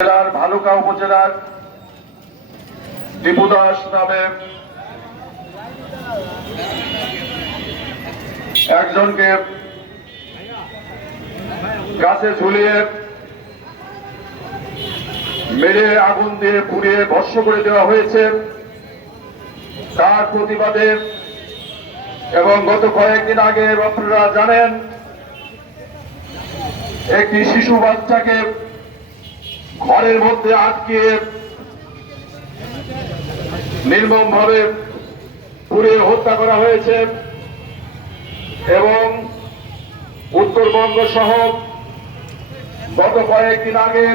জেলার ভালুকা উপজেলার দীপু দাস নামে একজনকে গাছে ঝুলিয়ে মেরে আগুন দিয়ে পুড়িয়ে ভস্ম করে দেওয়া হয়েছে। তার প্রতিবাদে এবং গত কয়েকদিন আগে আপনারা জানেন একটি শিশু বাচ্চাকে ঘরের মধ্যে আটকে নির্মমভাবে পুড়িয়ে হত্যা করা হয়েছে এবং উত্তরবঙ্গ সহ গত কয়েকদিন আগে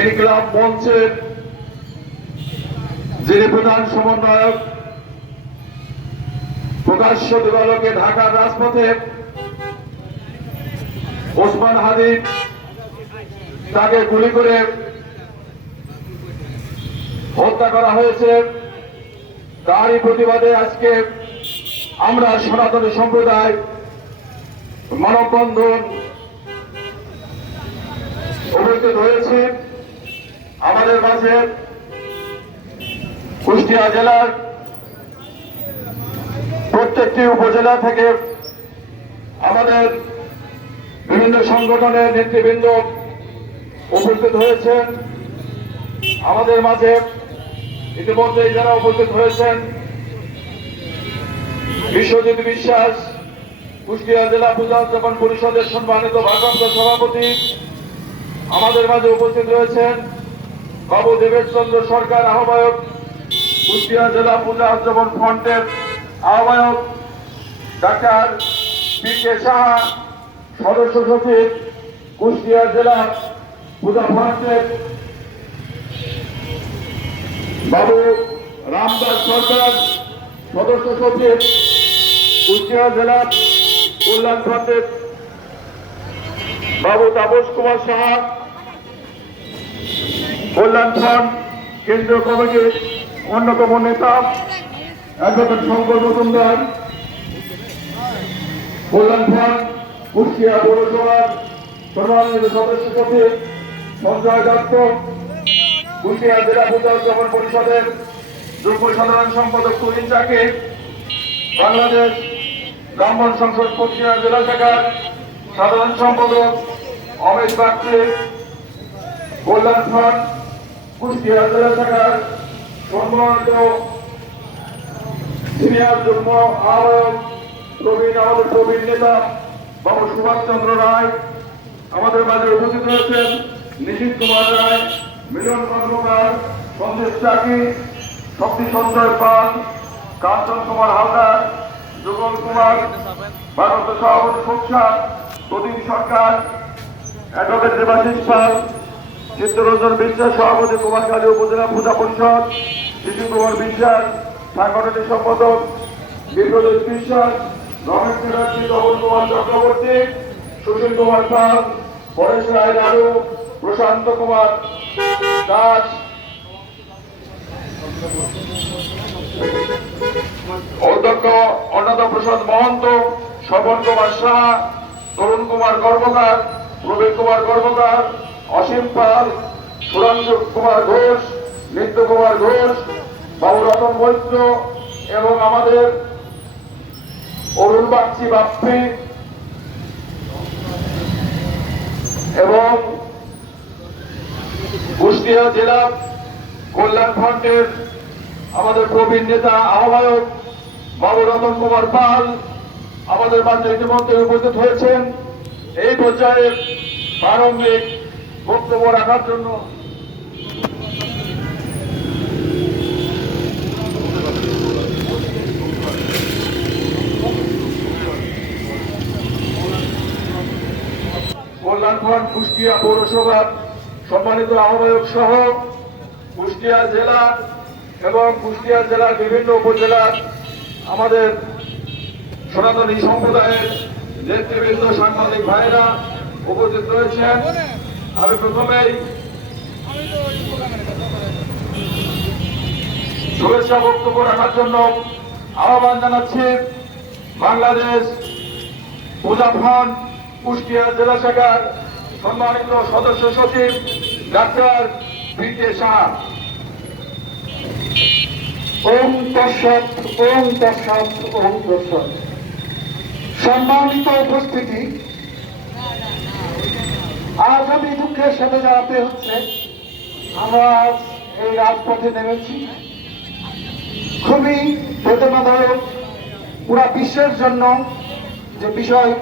ইনকিলাব মঞ্চের যিনি প্রধান সমন্বয়ক প্রকাশ্য দিবালোকে ঢাকার রাজপথে ওসমান হাদি তাকে গুলি করে হত্যা করা হয়েছে। তারই প্রতিবাদে আজকে আমরা সনাতনী সম্প্রদায় মানববন্ধন উপস্থিত হয়েছি। আমাদের মাঝে কুষ্টিয়া জেলার প্রত্যেকটি উপজেলা থেকে আমাদের বিভিন্ন সংগঠনের নেতৃবৃন্দ উপস্থিত হয়েছেন। আমাদের মাঝে ইতিমধ্যে যারা উপস্থিত হয়েছেন বিশ্বজিৎ বিশ্বাস কুষ্টিয়া জেলা পূজা উদযাপন পরিষদের সম্মানিত ভারপ্রাপ্ত সভাপতি, আমাদের মাঝে উপস্থিত রয়েছেন বাবু দেবেশ চন্দ্র সরকার আহ্বায়ক কুষ্টিয়া জেলা পূজা উদযাপন ফ্রন্টের আহ্বায়ক, ডাক্তার পি কে সাহা সদস্য সচিব কুষ্টিয়া জেলা পূজা ফ্রন্টের, বাবু রামদাস সরকার সদস্য সচিব কুষ্টিয়া জেলা কল্যাণ ফ্রন্টের, বাবু তাপস কুমার সাহা কল্যাণ ফ্রন্ট কেন্দ্রীয় কমিটির অন্যতম নেতা, অ্যাডভোকেট শঙ্কর মজুমদার কল্যাণ ফ্রন্ট কুষ্টিয়া পৌরসভার সম্মানিত সদস্য সচিব সঞ্জয় দত্ত কুষ্টিয়া জেলা পূজা উদযাপন পরিষদের যুগ্ম সাধারণ সম্পাদক তুহিন চাকি, বাংলাদেশ ব্রাহ্মণ সংসদ কুষ্টিয়া জেলা শাখার সাধারণ সম্পাদক অমিত বাগচি, কল্যাণ ফ্রন্ট কুষ্টিয়া জেলা শাখার সম্মানিত সিনিয়র যুগ্ম আহ্বায়ক আমাদের প্রবীণ নেতা বাবু সুভাষ চন্দ্র রায়, আমাদের মাঝে উপস্থিত রয়েছেন নিশীথ কুমার রায়, মিলন কর্মকার, সন্দেশ চাকি, শক্তি সঞ্জয় পাল, কাঞ্চন কুমার হালদার, যুগল কুমার, ভারত সভাপতি ফুকসা, প্রদীপ সরকার, অ্যাডভোকেট দেবাশিস পাল, চিত্তরঞ্জন বিশ্বাস সভাপতি কুমারখালী উপজেলা পূজা পরিষদ, শিশু কুমার বিশ্বাস সাংগঠনিক সম্পাদক, বিপ্রদেশ বিশ্বাস, রমেশ চ্যাটার্জি, তপন কুমার চক্রবর্তী, সুশীল কুমার পাল, পরেশ রায় লালু, প্রশান্ত কুমার দাস, অধ্যক্ষ অন্নদা প্রসাদ মহন্ত, স্বপন কুমার সাহা, তরুণ কুমার কর্মকার, প্রবীর কুমার কর্মকার, অসীম পাল, সুরাঞ্জু কুমার ঘোষ, নিত্য কুমার ঘোষ, বাবু রতন মৈত্র এবং আমাদের অরুণ বাগচি বাপ্পি এবং কুষ্টিয়া জেলা কল্যাণ ফ্রন্টের আমাদের প্রবীণ নেতা আহ্বায়ক বাবু রতন কুমার পাল আমাদের মাঝে ইতিমধ্যে উপস্থিত হয়েছেন। এই পর্যায়ে প্রারম্ভিক বক্তব্য রাখার জন্য কল্যাণ ফ্রন্ট কুষ্টিয়া পৌরসভার সম্মানিত আহ্বায়ক সহ কুষ্টিয়া জেলা এবং কুষ্টিয়া জেলার বিভিন্ন উপজেলার আমাদের সনাতনী সম্প্রদায়ের নেতৃবৃন্দ, সাংবাদিক ভাইরা উপস্থিত রয়েছেন। আমি প্রথমেই শুভেচ্ছা বক্তব্য রাখার জন্য আহ্বান জানাচ্ছি বাংলাদেশ পূজা ফ্রন্ট কুষ্টিয়া জেলা শাখার সম্মানিত সদস্য সচিব ডাক্তার ভিকে শাহ। ওম তৎসৎ, ওম তৎসৎ, ওম তৎসৎ। সম্মানিত উপস্থিতি, আজ আমি দুঃখের সাথে জানাতে হচ্ছে আমরা আজ এই রাজপথে নেমেছি। খুবই বেদনাদায়ক পুরা বিশ্বের জন্য যে বিষয়,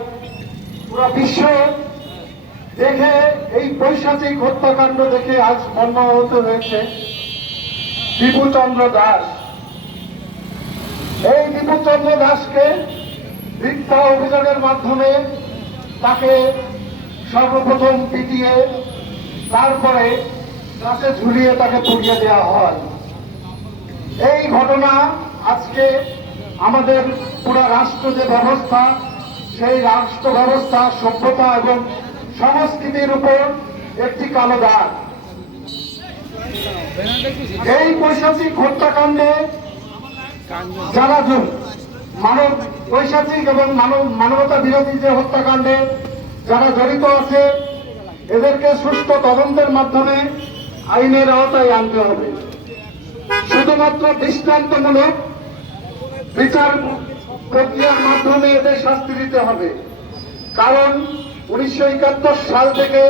পুরা বিশ্ব দেখে এই পৈশাচিক হত্যাকাণ্ড দেখে আজ মর্মাহত হয়েছে দীপুচন্দ্র দাস। এই দীপুচন্দ্র দাসকে মিথ্যা অভিযোগের মাধ্যমে তাকে সর্বপ্রথম পিটিয়ে তারপরে গাছে ঝুলিয়ে তাকে পুড়িয়ে দেওয়া হয়। এই ঘটনা আজকে আমাদের পুরো রাষ্ট্র যে ব্যবস্থা, সেই রাষ্ট্র ব্যবস্থা, সভ্যতা এবং সংস্কৃতির উপর একটি কালো দাগ। এই পৈশাচিক হত্যাকাণ্ডে যারা মানব পৈশাচিক এবং মানবতা বিরোধী যে হত্যাকাণ্ডে যারা জড়িত আছে, এদেরকে সুষ্ঠু তদন্তের মাধ্যমে আইনের আওতায় আনতে হবে। শুধুমাত্র দৃষ্টান্তমূলক বিচার প্রক্রিয়ার মাধ্যমে এদের শাস্তি দিতে হবে। কারণ 1971 সাল থেকে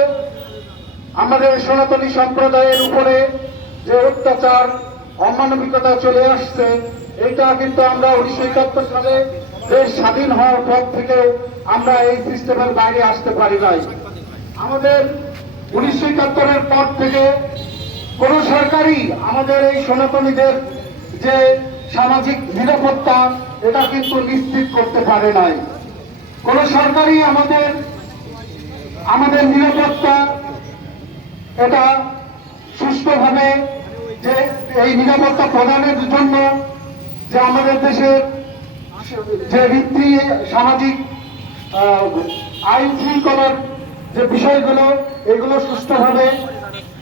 আমাদের সনাতনী সম্প্রদায়ের উপরে যে অত্যাচার, অমানবিকতা চলে আসছে, এটা কিন্তু আমরা 1971 সালে দেশ স্বাধীন হওয়ার পর থেকে আমরা এই সিস্টেমের বাইরে আসতে পারি নাই। আমাদের 1971-এর পর থেকে কোন সরকারই আমাদের এই সনাতনীদের যে সামাজিক নিরাপত্তা, এটা কিন্তু নিশ্চিত করতে পারে নাই। কোন সরকারই আমাদের নিরাপত্তা এটা সুষ্ঠুভাবে যে এই নিরাপত্তা প্রদানের জন্য যে আমাদের দেশের যে রীতি সামাজিক আইন শৃঙ্খলার যে বিষয়গুলো, এগুলো সুষ্ঠুভাবে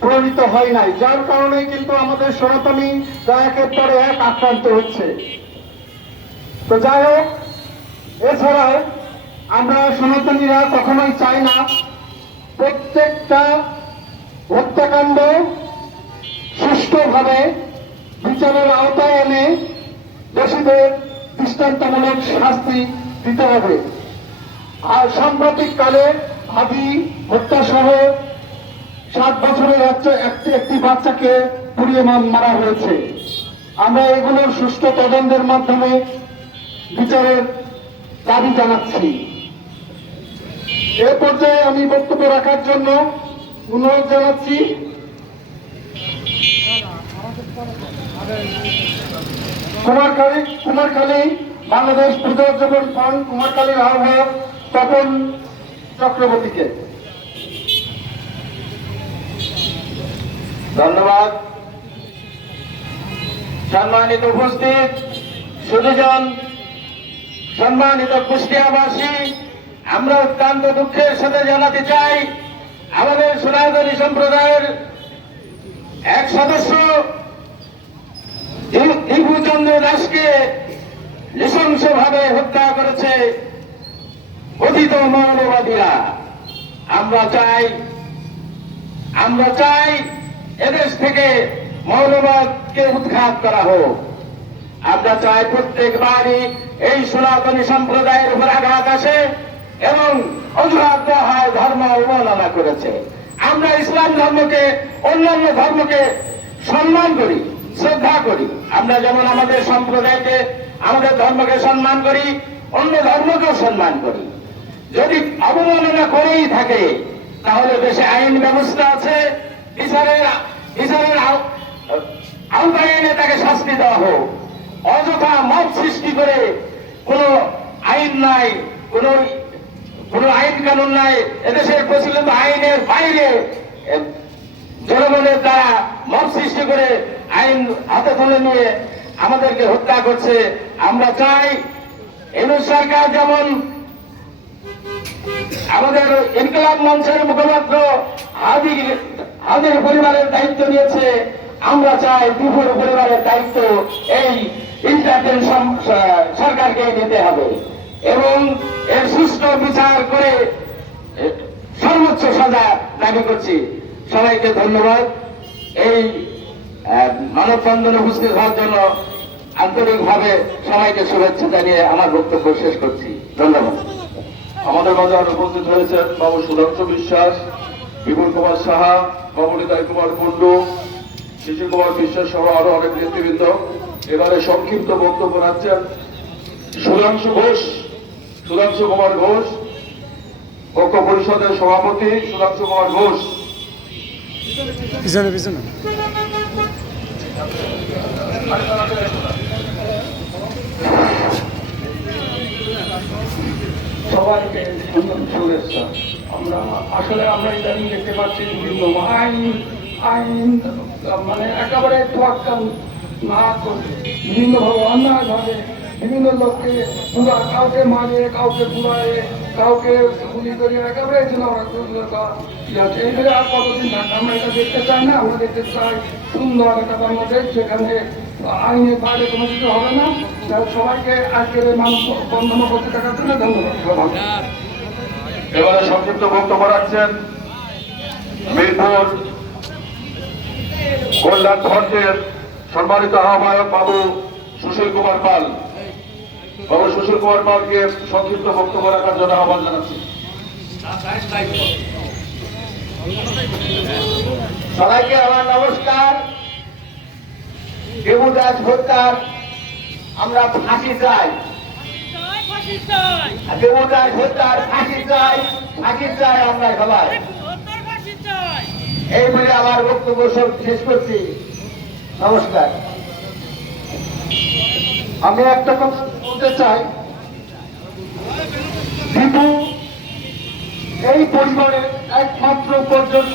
প্রণীত হয় নাই। যার কারণে কিন্তু আমাদের সনাতনী একের পরে এক আক্রান্ত হচ্ছে। তো যাই হোক, এছাড়াও আমরা সনাতনীরা কখনোই চাই না প্রত্যেকটা হত্যাকাণ্ড সুষ্ঠুভাবে বিচারের আওতায় এনে দোষীদের দৃষ্টান্তমূলক শাস্তি দিতে হবে। আর সাম্প্রতিককালে হাদি হত্যা সহ 7 বছরের একটি বাচ্চাকে পুড়িয়ে মারা হয়েছে। আমরা এগুলোর সুষ্ঠু তদন্তের মাধ্যমে বিচারের দাবি জানাচ্ছি। এ পর্যায়ে আমি বক্তব্য রাখার জন্য অনুরোধ জানাচ্ছি কুমারখালী বাংলাদেশ পুনর্জীবন ফান্ড কুমারখালীর আহ্বায়ক তপন চক্রবর্তীকে। ধন্যবাদ। সম্মানিত উপস্থিত সুধীজন, সম্মানিত কুষ্টিয়াবাসী, আমরা অত্যন্ত দুঃখের সাথে জানাতে চাই আমাদের সনাতনী সম্প্রদায়ের এক সদস্য দীপুচন্দ্র দাসকে নৃশংসভাবে হত্যা করেছে কথিত মৌলবাদীরা। আমরা চাই এদেশ থেকে মৌলবাদকে উৎখাত করা হোক। আমরা চাই প্রত্যেকবারই এই সনাতনী সম্প্রদায়ের উপর আঘাত আসে এবং অজুহাত দেওয়া হয় ধর্ম অবমাননা করেছে। আমরা ইসলাম ধর্মকে, অন্যান্য ধর্মকে সম্মান করি, শ্রদ্ধা করি। আমরা যেমন আমাদের সম্প্রদায়কে, আমাদের ধর্মকে সম্মান করি, অন্য ধর্মকেও সম্মান করি। যদি অবমাননা করেই থাকে তাহলে দেশে আইন ব্যবস্থা আছে, বিচারের আওতায় এনে তাকে শাস্তি দেওয়া হোক। অযথা মত সৃষ্টি করে কোনো আইন নাই, কোনো আইন কানুন নাই, এদেশের প্রচলিত আইনের বাইরে জনগণের দ্বারা মত সৃষ্টি করে আইন হাতে তুলে নিয়ে আমাদেরকে হত্যা করছে। আমরা চাই ইউনূস সরকার যেমন আমাদের ইনকিলাব মঞ্চের মুখপাত্র হাদির পরিবারের দায়িত্ব নিয়েছে, আমরা চাই দীপুর পরিবারের দায়িত্ব এই ইন্টারটেন সরকারকে নিতে হবে এবং এর সুষ্ঠু বিচার করে সর্বোচ্চ সাজা দাবি করছি। সবাইকে ধন্যবাদ। এই মানববন্ধনে উপস্থিত হওয়ার জন্য আন্তরিকভাবে সবাইকে শুভেচ্ছা জানিয়ে আমার বক্তব্য শেষ করছি। ধন্যবাদ। আমাদের মাঝে আরো উপস্থিত হয়েছেন বাবু সুধাংশু বিশ্বাস, বিপুল কুমার সাহা, বাবু নিতাই কুমার কুন্ডু, শিশু কুমার বিশ্বাস সহ আরো অনেক নেতৃবৃন্দ। এবারে সংক্ষিপ্ত বক্তব্য রাখছেন সুধাংশু কুমার ঘোষ, ঐক্য পরিষদের সভাপতি সুধাংশু কুমার ঘোষ। পিছনে পিছনে সবাইকে শুভেচ্ছা। আমরা ইদানিং দেখতে পাচ্ছি বিভিন্ন আইন মানে একেবারে তোয়াক্কা না করে বিভিন্নভাবে অন্যায়ভাবে বিভিন্ন লোককে কাউকে মারে, কাউকে পুরায়, কাউকে গুলি করে একেবারে যেন এইভাবে আর কতদিন থাকবে? আমরা এটা দেখতে চাই না। আমরা দেখতে চাই সুন্দর একটা বাংলাদেশ যেখানে আইনের বাইরে কোনো কিছু হবে না। সবাইকে আজকের এই মানববন্ধন করতে থাকার জন্য ধন্যবাদ। এবারে সংক্ষিপ্ত বক্তব্য রাখছেন মিরপুর কল্যাণ ফ্রন্টের সম্মানিত আহ্বায়ক বাবু সুশীল কুমার পাল। বাবু সুশীল কুমার পালকে সংক্ষিপ্ত বক্তব্য রাখার জন্য আহ্বান জানাচ্ছি। সবাইকে আমার নমস্কার। দেবদাস হত্যার আমরা ফাঁসি চাই, দেবদাস হত্যার ফাঁসি চাই, ফাঁসি চাই আমরা সবাই। এই বলে আমার বক্তব্য সব শেষ করছি। নমস্কার। আমি একটা কথা বলতে চাই, দীপু এই পরিবারের একমাত্র উপার্জন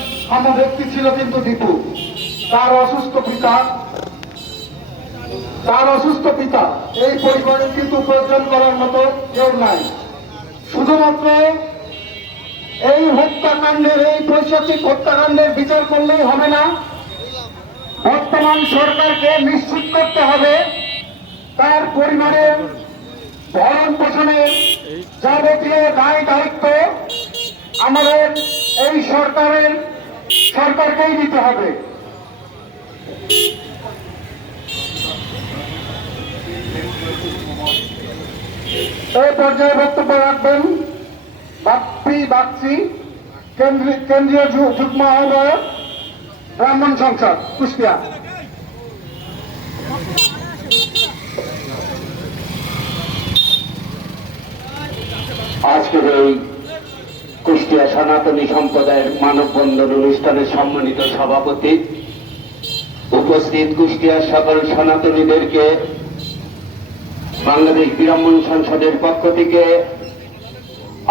ব্যক্তি ছিল, কিন্তু দীপু তার অসুস্থ পিতা এই পরিবারের কিন্তু উপার্জন করার মতো কেউ নাই। শুধুমাত্র এই হত্যাকাণ্ডের, এই পৈশাচিক হত্যাকাণ্ডের বিচার করলেই হবে না। বর্তমান সরকারকে নিশ্চিত করতে হবে তার পরিবারের ভরণ পোষণের যাবতীয় দায় দায়িত্ব আমাদের এই সরকারকেই দিতে হবে। এই পর্যায়ে বক্তব্য রাখবেন বাপ্পি বাগচি, কেন্দ্রীয় যুগ্ম আহ্বায়ক, ব্রাহ্মণ সংসদ, কুষ্টিয়া। আজকের এই কুষ্টিয়া সনাতনী সম্প্রদায়ের মানববন্ধন অনুষ্ঠানের সম্মানিত সভাপতি, উপস্থিত কুষ্টিয়ার সকল সনাতনীদেরকে বাংলাদেশ ব্রাহ্মণ সংসদের পক্ষ থেকে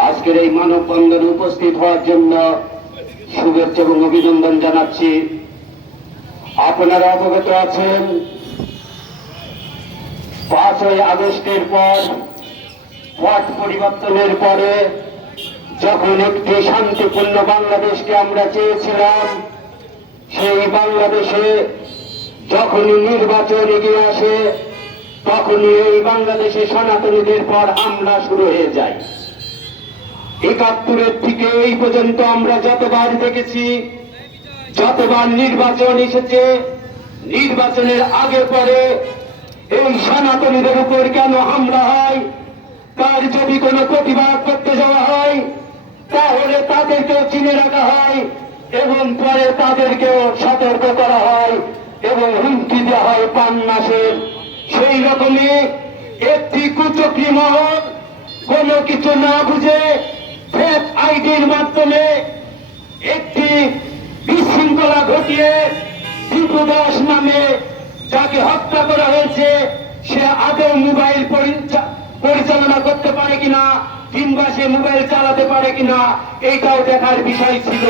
আজকের এই মানববন্ধনে উপস্থিত হওয়ার জন্য শুভেচ্ছা এবং অভিনন্দন জানাচ্ছি। আপনারা অবগত আছেন 5ই আগস্টের পর, পট পরিবর্তনের পরে যখন একটি শান্তিপূর্ণ বাংলাদেশকে আমরা চেয়েছিলাম, সেই বাংলাদেশে যখনই নির্বাচন এগিয়ে আসে তখনই এই বাংলাদেশে সনাতনীদের পর হামলা শুরু হয়ে যায়। 71-এর থেকে এই পর্যন্ত আমরা যতবার দেখেছি, যতবার নির্বাচন এসেছে, নির্বাচনের আগে পরে এই সনাতনীদের উপর কেন হামলা হয়, তার যদি কোনো প্রতিবাদ করতে যাওয়া হয় তাহলে তাদেরকেও চিনে রাখা হয় এবং পরে তাদেরকেও সতর্ক করা হয় এবং হুমকি দেওয়া হয় প্রাণনাশের। সেই রকমই একটি কুচক্রী মহল কোনো কিছু না বুঝে ফেক আইডির মাধ্যমে একটি বিশৃঙ্খলা ঘটিয়ে দীপু দাস নামে যাকে হত্যা করা হয়েছে সে আদৌ মোবাইল পরিচালনা করতে পারে কিনা কিংবা সে মোবাইল চালাতে পারে কিনা এইটাও দেখার বিষয় ছিল।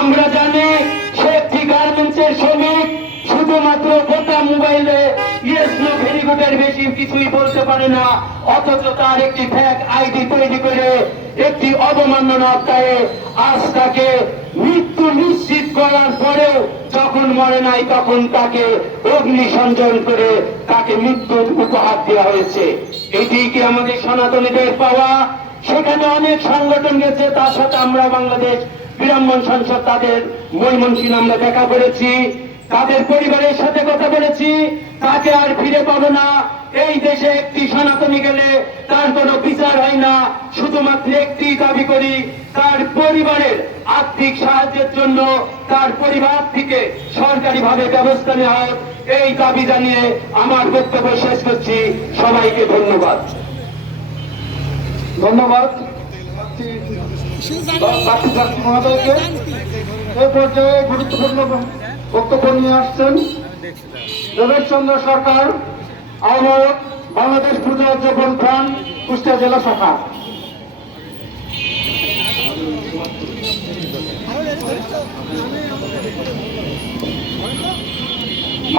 আমরা জানি সে একটি গার্মেন্টসের শ্রমিক, শুধুমাত্র গোটা মোবাইলে ইয়েস নো ভেরি গুডের বেশি কিছুই বলতে পারে না, অথচ তার একটি ফ্যাক আইডি তৈরি করে একটি অবমাননার দায়ে আজ তাকে মৃত্যু নিশ্চিত করার পরেও যখন মরে নাই তখন তাকে অগ্নি সংযোগ করে তাকে মৃত্যুর উপহার দেওয়া হয়েছে। এটি কি আমাদের সনাতনীদের পাওয়া? সেখানে অনেক সংগঠন গেছে, তার সাথে আমরা বাংলাদেশ ব্রাহ্মণ সংসদ তাদের ময়মনসিংহ আমরা দেখা করেছি, তাদের পরিবারের সাথে কথা বলেছি, তাকে আর ফিরে পাবো না। এই দেশে একটি সনাতনী গেলে তার কোনো বিচার হয় না, শুধুমাত্র একটি দাবি করি, তার পরিবারের আর্থিক সাহায্যের জন্য তার পরিবার থেকে সরকারিভাবে ব্যবস্থা নেওয়া হোক, এই দাবি জানিয়ে আমার বক্তব্য শেষ করছি। সবাইকে ধন্যবাদ। ধন্যবাদ মহোদয়কে। এ পর্যায়ে গুরুত্বপূর্ণ বক্তব্য নিয়ে আসছেন দেবেশ চন্দ্র সরকার, আহ্বায়ক বাংলাদেশ পূজা উদযাপন ফ্রান্ট কুষ্টিয়া জেলা শাখা।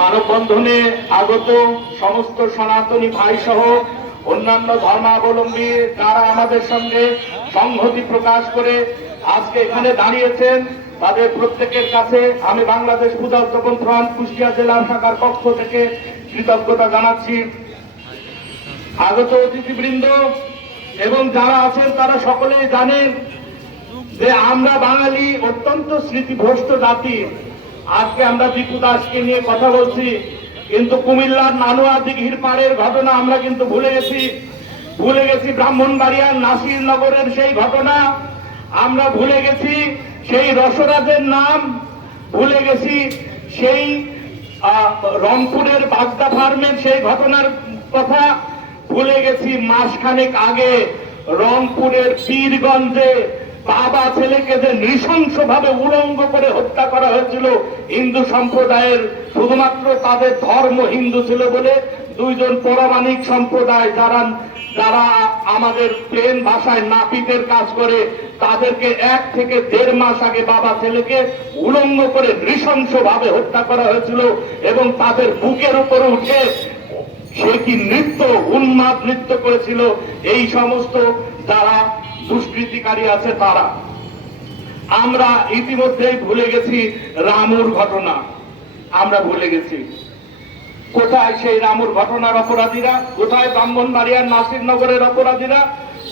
মানববন্ধনে আগত সমস্ত সনাতনী ভাই সহ অন্যান্য ধর্মাবলম্বী যারা আমাদের সঙ্গে সংহতি প্রকাশ করে আজকে এখানে দাঁড়িয়েছেন, তাদের প্রত্যেকের কাছে আমি বাংলাদেশ পূজা উদযাপন ফ্রন্ট কুষ্টিয়া জেলা শাখার পক্ষ থেকে কৃতজ্ঞতা জানাচ্ছি। আগত অতিথিবৃন্দ এবং যারা আছেন তারা সকলেই জানেন যে আমরা বাঙালি অত্যন্ত স্মৃতিভ্রষ্ট জাতি। আজকে আমরা দীপু দাসকে নিয়ে কথা বলছি, কিন্তু কুমিল্লার নানুয়া দিঘির পাড়ের ঘটনা আমরা কিন্তু ভুলে গেছি ব্রাহ্মণবাড়িয়ার নাসিরনগরের সেই ঘটনা, আমরা ভুলে গেছি সেই রসরাজের নাম, ভুলে গেছি সেই রংপুরের বাগদা ফার্মের সেই ঘটনার কথা, ভুলে গেছি মাসখানেক আগে রংপুরের পীরগঞ্জে বাবা ছেলেকে যে নৃশংসভাবে উলঙ্গ করে হত্যা করা হয়েছিল হিন্দু সম্প্রদায়ের, শুধুমাত্র তাদের ধর্ম হিন্দু ছিল বলে দুইজন পৌরাণিক সম্প্রদায় যারা আমাদের প্লেন ভাষায় নাপিতের কাজ করে, তাদেরকে 1 থেকে 1.5 মাস আগে বাবা ছেলেকে উলঙ্গ করে নৃশংসভাবে হত্যা করা হয়েছিল এবং তাদের বুকের উপরে উঠে সে কি নৃত্য, উন্মাদ নৃত্য করেছিল এই সমস্ত যারা দুষ্কৃতিকারী আছে তারা। আমরা ইতিমধ্যেই ভুলে গেছি রামুর ঘটনা, আমরা ভুলে গেছি। কোথায় সেই রামুর ঘটনার অপরাধীরা? কোথায় ব্রাহ্মণবাড়িয়ার নাসিরনগরের অপরাধীরা?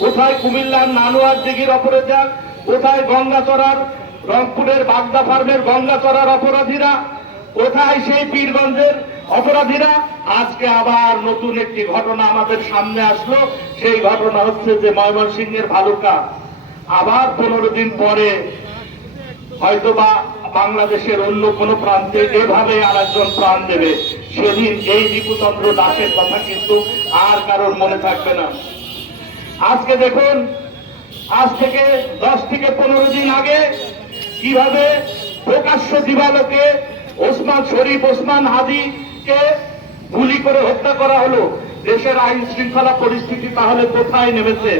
কোথায় কুমিল্লার নানুয়ার দিঘির অপরাধীরা? কোথায় গঙ্গাচড়ার রংপুরের বাগদা ফার্মের গঙ্গাচড়ার অপরাধীরা? কোথায় সেই পীরগঞ্জের অপরাধীরা? আজকে আবার নতুন একটি ঘটনা আমাদের সামনে আসলো, সেই ঘটনা হচ্ছে যে ময়মনসিংহের ভালুকা। আবার 15 দিন পরে হয়তোবা বাংলাদেশের অন্য কোনো প্রান্তে এভাবে আরেকজন প্রাণ দেবে, সেদিন এই দীপুচন্দ্র দাসের কথা কিন্তু আর কারোর মনে থাকবে না। আজকে দেখুন, আজ থেকে 10 থেকে 15 দিন আগে কিভাবে প্রকাশ্য দিবালোকে ওসমান হাদিকে গুলি করে হত্যা করা হলো। দেশের আইন শৃঙ্খলা পরিস্থিতি তাহলে কোথায় নেমেছে?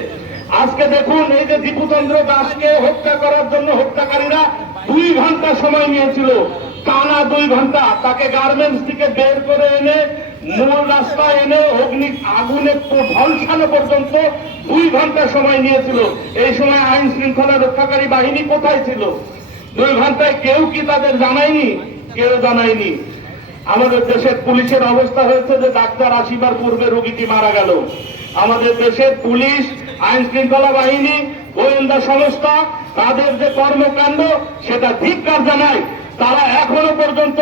আজকে দেখুন, এই যে দীপুচন্দ্র দাসকে হত্যা করার জন্য হত্যাকারীরা 2 ঘন্টা সময় নিয়েছিল, টানা 2 ঘন্টা। তাকে গার্মেন্টস থেকে বের করে এনে মূল রাস্তায় এনে আগুনে ঝলসানো পর্যন্ত 2 ঘন্টা সময় নিয়েছিল। এই সময় আইন শৃঙ্খলা রক্ষাকারী বাহিনী কোথায় ছিল? 2 ঘন্টায় কেউ কি তাদের জানায়নি? কেউ জানায়নি। আমাদের দেশের পুলিশের অবস্থা হয়েছে যে ডাক্তার আসিবার পূর্বে রোগীটি মারা গেল। আমাদের দেশের পুলিশ, আইন শৃঙ্খলা বাহিনী, গোয়েন্দা সংস্থা, তাদের যে কর্মকাণ্ড সেটা ধিক্কার জানায়। তারা এখনো পর্যন্ত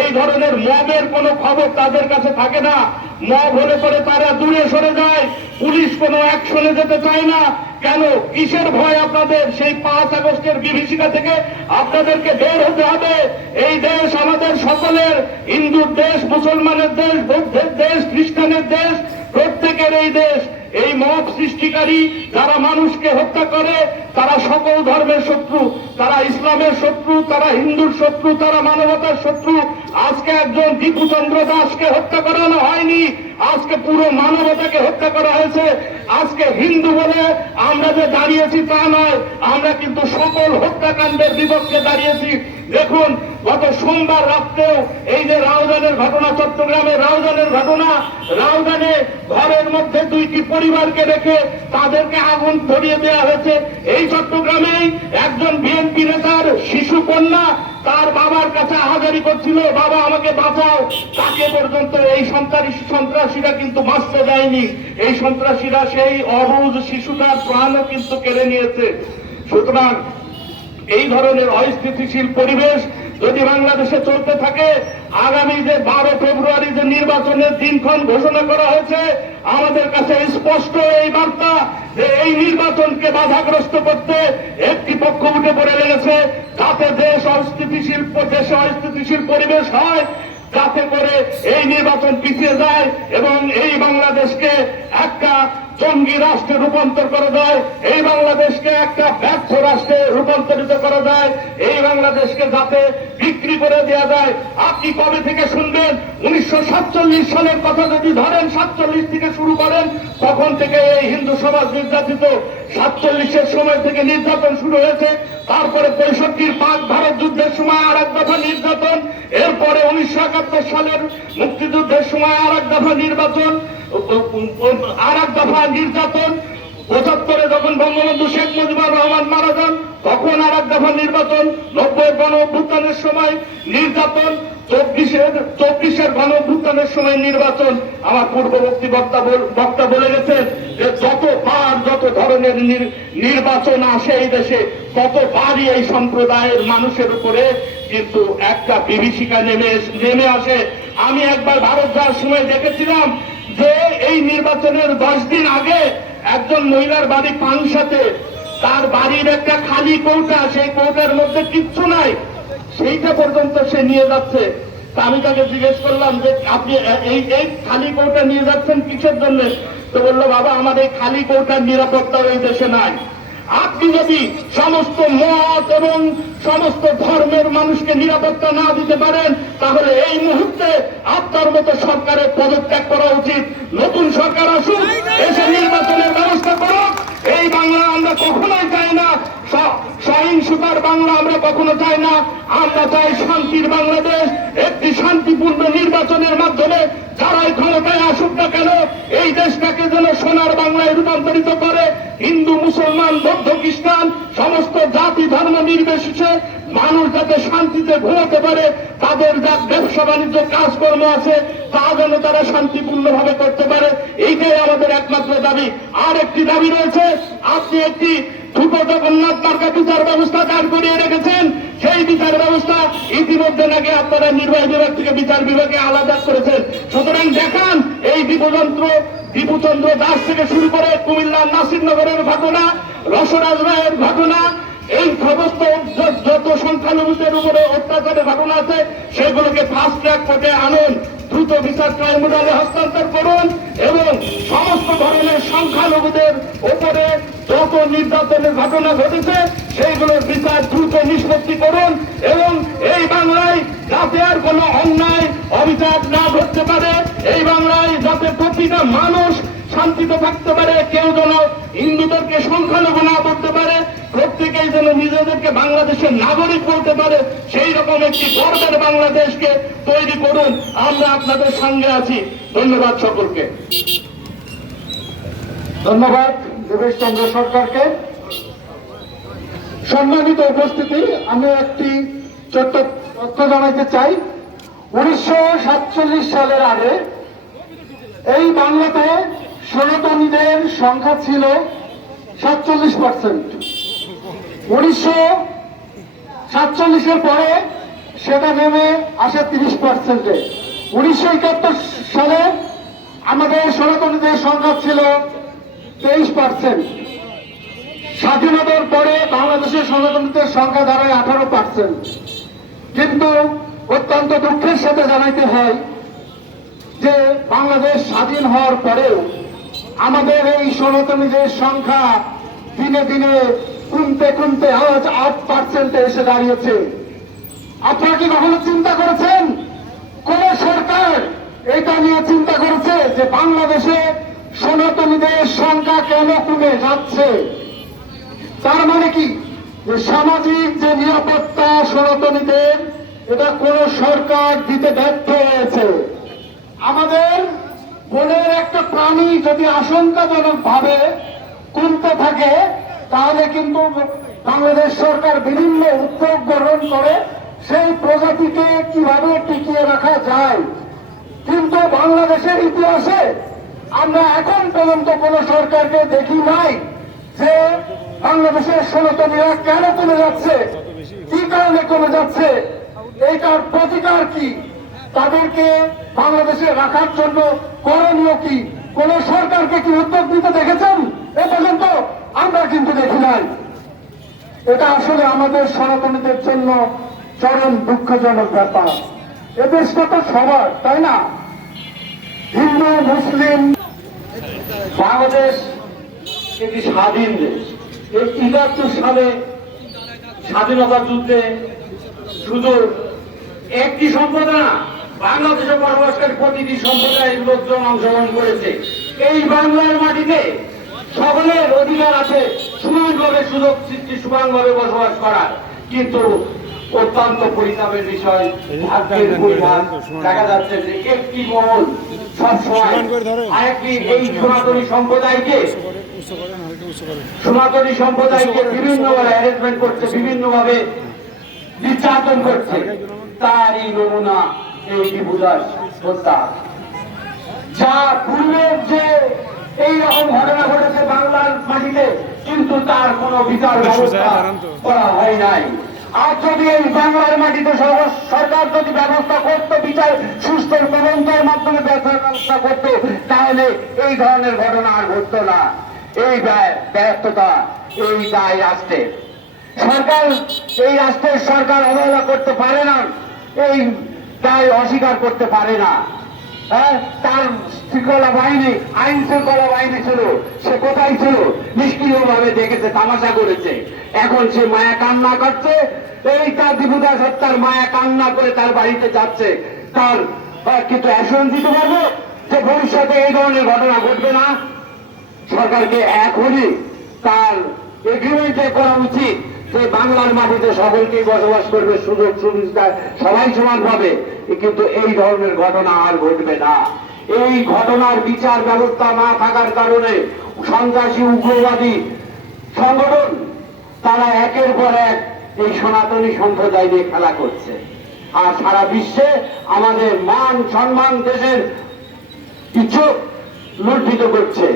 এই ধরনের মবের কোনো খবর তাদের কাছে থাকে না। মব হলে পরে তারা দূরে সরে যায়, পুলিশ কোনো অ্যাকশনে যেতে চায় না। কেন? কিসের ভয় আপনাদের? সেই 5 আগস্টের বিভীষিকা থেকে আপনাদেরকে বের হতে হবে। এই দেশ আমাদের সকলের, হিন্দুর দেশ, মুসলমানের দেশ, বৌদ্ধের দেশ, খ্রিস্টানের দেশ, প্রত্যেকের এই দেশ। এই মব সৃষ্টিকারী যারা মানুষকে হত্যা করে তারা সকল ধর্মের শত্রু, তারা ইসলামের শত্রু, তারা হিন্দুর শত্রু, তারা মানবতার শত্রু। আজকে একজন দীপুচন্দ্র দাসকে হত্যা করানো হয়নি, আজকে পুরো মানবতাকে হত্যা করা হয়েছে। আজকে হিন্দু বলে আমরা যে দাঁড়িয়েছি তা নয়, আমরা কিন্তু সকল হত্যাকাণ্ডের বিপক্ষে দাঁড়িয়েছি। দেখুন, গত সোমবার রাত্রেও এই যে রাউজানের ঘটনা, চট্টগ্রামের রাউজানের ঘটনা, রাউজানে ঘরের মধ্যে 2টি পরিবারকে রেখে তাদেরকে আগুন ধরিয়ে দেওয়া হয়েছে। এই চট্টগ্রামেই একজন বিএনপি নেতার শিশু কন্যা তার বাবার কাছে আহাজারি করছিল, বাবা আমাকে বাঁচাও, তাকে পর্যন্ত এই সন্ত্রাসীরা কিন্তু বাঁচতে দেয়নি। এই সন্ত্রাসীরা সেই অবুঝ শিশুটার প্রাণও কিন্তু কেড়ে নিয়েছে। সুতরাং এই ধরনের অস্থিতিশীল পরিবেশ যদি বাংলাদেশে চলতে থাকে, আগামী যে 12 ফেব্রুয়ারি যে নির্বাচনের দিনক্ষণ ঘোষণা করা হয়েছে, আমাদের কাছে স্পষ্ট এই বার্তা যে এই নির্বাচনকে বাধাগ্রস্ত করতে একটি পক্ষ উঠে পড়ে লেগেছে, যাতে দেশে অস্থিতিশীল পরিবেশ হয়, যাতে করে এই নির্বাচন পিছিয়ে যায় এবং এই বাংলাদেশকে একটা জঙ্গি রাষ্ট্রে রূপান্তর করা যায়, এই বাংলাদেশকে একটা ব্যর্থ রাষ্ট্রে রূপান্তরিত করা যায়, এই বাংলাদেশকে যাতে বিক্রি করে দেওয়া যায়। আপনি কবে থেকে শুনবেন? 1947 সালের কথা যদি ধরেন, 47 থেকে শুরু করেন, তখন থেকে এই হিন্দু সমাজ নির্যাতিত। 47-এর সময় থেকে নির্যাতন শুরু হয়েছে, তারপরে 65-র পাক ভারত যুদ্ধের সময় আর এক দফা নির্যাতন, এরপরে 1971 সালের মুক্তিযুদ্ধের সময় আর এক দফা নির্যাতন, 75-এ যখন বঙ্গবন্ধু শেখ মুজিবুর রহমান মারা যান, তখন আর এক দফা নির্বাচন, 90-এর গণ অভ্যুত্থানের সময় নির্যাতন, 24-এর গণ অভ্যুত্থানের সময় নির্বাচন। আমার পূর্ববর্তী বক্তা বলে গেছেন যে যত ধরনের নির্বাচন আসে এই দেশে, ততবারই এই সম্প্রদায়ের মানুষের উপরে কিন্তু একটা বিভীষিকা নেমে আসে। আমি একবার ভারত যাওয়ার সময় দেখেছিলাম যে এই নির্বাচনের 10 দিন আগে একজন মহিলার বাড়ি পানসাতে, তার বাড়ির একটা খালি কৌটা, সেই কৌটার মধ্যে কিচ্ছু নাই, সেইটা পর্যন্ত সে নিয়ে যাচ্ছে। তা আমি তাকে জিজ্ঞেস করলাম যে আপনি এই খালি কৌটা নিয়ে যাচ্ছেন কিসের জন্য? তো বললো, বাবা আমার এই খালি কৌটার নিরাপত্তা এই দেশে নাই। আপনি যদি সমস্ত মত এবং সমস্ত ধর্মের মানুষকে নিরাপত্তা না দিতে পারেন, তাহলে এই মুহূর্তে আপনার মতো সরকারের পদত্যাগ করা উচিত। নতুন সরকার আসুক, এসে নির্বাচনের ব্যবস্থা করুক। এই বাংলা আমরা কখনোই চাই না, সহিংসতার বাংলা আমরা কখনো চাই না। আমরা চাই শান্তির বাংলাদেশ। একটি শান্তিপূর্ণ নির্বাচনের মাধ্যমে যারাই ক্ষমতায় আসুক না কেন, এই দেশটাকে যেন সোনার বাংলায় রূপান্তরিত করে। হিন্দু, মুসলমান, বৌদ্ধ, খ্রিস্টান সমস্ত জাতি ধর্ম নির্বিশেষে মানুষ যাতে শান্তিতে ঘুমাতে পারে, তাদের যা ব্যবসা বাণিজ্য কাজকর্ম আছে তা যেন তারা শান্তিপূর্ণভাবে করতে পারে, এইটাই আমাদের একমাত্র দাবি। আর একটি দাবি রয়েছে, আপনি একটি ছোট জগন্নাথ মার্কা বিচার ব্যবস্থা দাঁড় করিয়ে রেখেছেন, সেই বিচার ব্যবস্থা ইতিমধ্যে নাকি আপনারা নির্বাহী বিভাগ থেকে বিচার বিভাগে আলাদা করেছেন। সুতরাং দেখান এই দীপুচন্দ্র দাস থেকে শুরু করে কুমিল্লার নাসিরনগরের ঘটনা, রসরাজ রায়ের ঘটনা, এই সমস্ত যত সংখ্যালঘুদের উপরে অত্যাচারের ঘটনা আছে, সেগুলোকে ফাস্ট ট্র্যাক কোর্টে আনুন, দ্রুত বিচার ট্রাইব্যুনালে হস্তান্তর করুন এবং সমস্ত ধরনের সংখ্যালঘুদের উপরে যত নির্যাতনের ঘটনা ঘটেছে সেইগুলোর বিচার দ্রুত নিষ্পত্তি করুন এবং এই বাংলায় যাতে আর কোনো অন্যায় অবিচার না ঘটতে পারে, এই বাংলায় যাতে প্রতিটা মানুষ শান্তিতে থাকতে পারে, কেউ যেন হিন্দুদেরকে সংখ্যালঘু না করতে পারে, প্রত্যেকেই যেন নিজেদেরকে বাংলাদেশের নাগরিক বলতে পারে, সেই রকম একটি গর্বের বাংলাদেশকে তৈরি করুন। আমরা আপনাদের সঙ্গে আছি। ধন্যবাদ সকলকে। ধন্যবাদ দেবেশ চন্দ্র সরকারকে। সম্মানিত উপস্থিতি, আমি একটি ছোট্ট তথ্য জানাইতে চাই। 1947 সালের আগে এই বাংলাতে সনাতনীদের সংখ্যা ছিল 47%। 1947-এর পরে সেটা নেমে আসে 30%-এ। 1971 সালে আমাদের সনাতনীদের সংখ্যা ছিল 23%। স্বাধীনতার পরে বাংলাদেশের সনাতনীদের সংখ্যা দাঁড়ায় 18%। কিন্তু অত্যন্ত দুঃখের সাথে জানাইতে হয় যে বাংলাদেশ স্বাধীন হওয়ার পরেও আমাদের এই সনাতনীদের সংখ্যা দিনে দিনে কমতে আজ 8%-এ এসে দাঁড়িয়েছে। আপনারা কি কখনো চিন্তা করেছেন, কোন সরকার এটা নিয়ে চিন্তা করেছে যে বাংলাদেশে সনাতনীদের সংখ্যা কেন কমে যাচ্ছে? তার মানে কি, যে সামাজিক যে নিরাপত্তা সনাতনীদের, এটা কোন সরকার দিতে ব্যর্থ হয়েছে। আমাদের বনের একটা প্রাণী যদি আশঙ্কাজনক ভাবে কমতে থাকে, তাহলে কিন্তু বাংলাদেশ সরকার বিভিন্ন উদ্যোগ গ্রহণ করে সেই প্রজাতিকে কিভাবে টিকিয়ে রাখা যায়। কিন্তু বাংলাদেশের ইতিহাসে আমরা এখন পর্যন্ত কোন সরকারকে দেখি নাই যে বাংলাদেশের সনাতনীরা কেন কমে যাচ্ছে, কি কারণে কমে যাচ্ছে, এইটার প্রতিকার কি, তাদেরকে বাংলাদেশে রাখার জন্য করণীয় কি, কোন সরকারকে কি উদ্যোগ নিতে দেখেছেন? এ পর্যন্ত আমরা কিন্তু দেখি নাই। এটা আসলে আমাদের সনাতনীদের জন্য চরম দুঃখজনক ব্যাপার। এ দেশটা তো সবার, তাই না? হিন্দু মুসলিম। বাংলাদেশ একটি স্বাধীন দেশ। এই ৭১ সালে স্বাধীনতা যুদ্ধে শুধু একটি সম্প্রদায় না, বাংলাদেশে বসবাসকারী প্রতিটি সম্প্রদায়ের লোকজন অংশগ্রহণ করেছে। এই বাংলার মাটিতে সকলের অধিকার আছে সমানভাবে সুযোগ সৃষ্টি, সমানভাবে বসবাস করার। কিন্তু অত্যন্ত পরিতাপের বিষয়, ভাগ্যের পরিহার দেখা যাচ্ছে যে একটি মহল সবসময় আরেকটি এই সনাতনী সম্প্রদায়কে বিভিন্নভাবে অ্যারেঞ্জমেন্ট করছে, বিভিন্নভাবে নির্যাতন করছে। তারই নমুনা এই বিভূদাস হত্যা, যা পূর্বের যে এইরকম ঘটনা ঘটেছে বাংলার মাটিতে, কিন্তু তার কোনো বিচার ব্যবস্থা করা হয় নাই। আর যদি এই বাংলার মাটিতে সরকার যদি ব্যবস্থা করতো, বিচার সুস্থ তদন্তের মাধ্যমে ব্যবস্থা করতো, তাহলে এই ধরনের ঘটনা আর ঘটতো না। এই ব্যর্থতা, এই দায় রাষ্ট্রের। সরকার, এই রাষ্ট্রের সরকার অবহেলা করতে পারে না, এই দায় অস্বীকার করতে পারে না। হ্যাঁ, তার শৃঙ্খলা বাহিনী, আইন শৃঙ্খলা বাহিনী ছিল, সে কোথায় ছিল? নিষ্ক্রিয় ভাবে দেখেছে, তামাশা করেছে। এখন সে মায়া কান্না করছে, এই তার বিভূদাস হত্যার মায়া কান্না করে তার বাড়িতে যাচ্ছে। তার কিন্তু অ্যাসুরেন্স দিতে পারবো যে ভবিষ্যতে এই ধরনের ঘটনা ঘটবে না। সরকারকে এখনই তার এগ্রিমেন্টে করা উচিত যে বাংলার মাটিতে সকলকেই বসবাস করবে, সুযোগ সুবিধা সবাই সমান পাবে, কিন্তু এই ধরনের ঘটনা আর ঘটবে না। এই ঘটনার বিচার ব্যবস্থা না থাকার কারণে সন্ত্রাসী উগ্রবাদী সংগঠন তারা একের পর এক এই সনাতনী সম্প্রদায় নিয়ে খেলা করছে। আর সারা বিশ্বে আমাদের মান সম্মান, দেশের ইজ্জত লুণ্ঠিত করছে,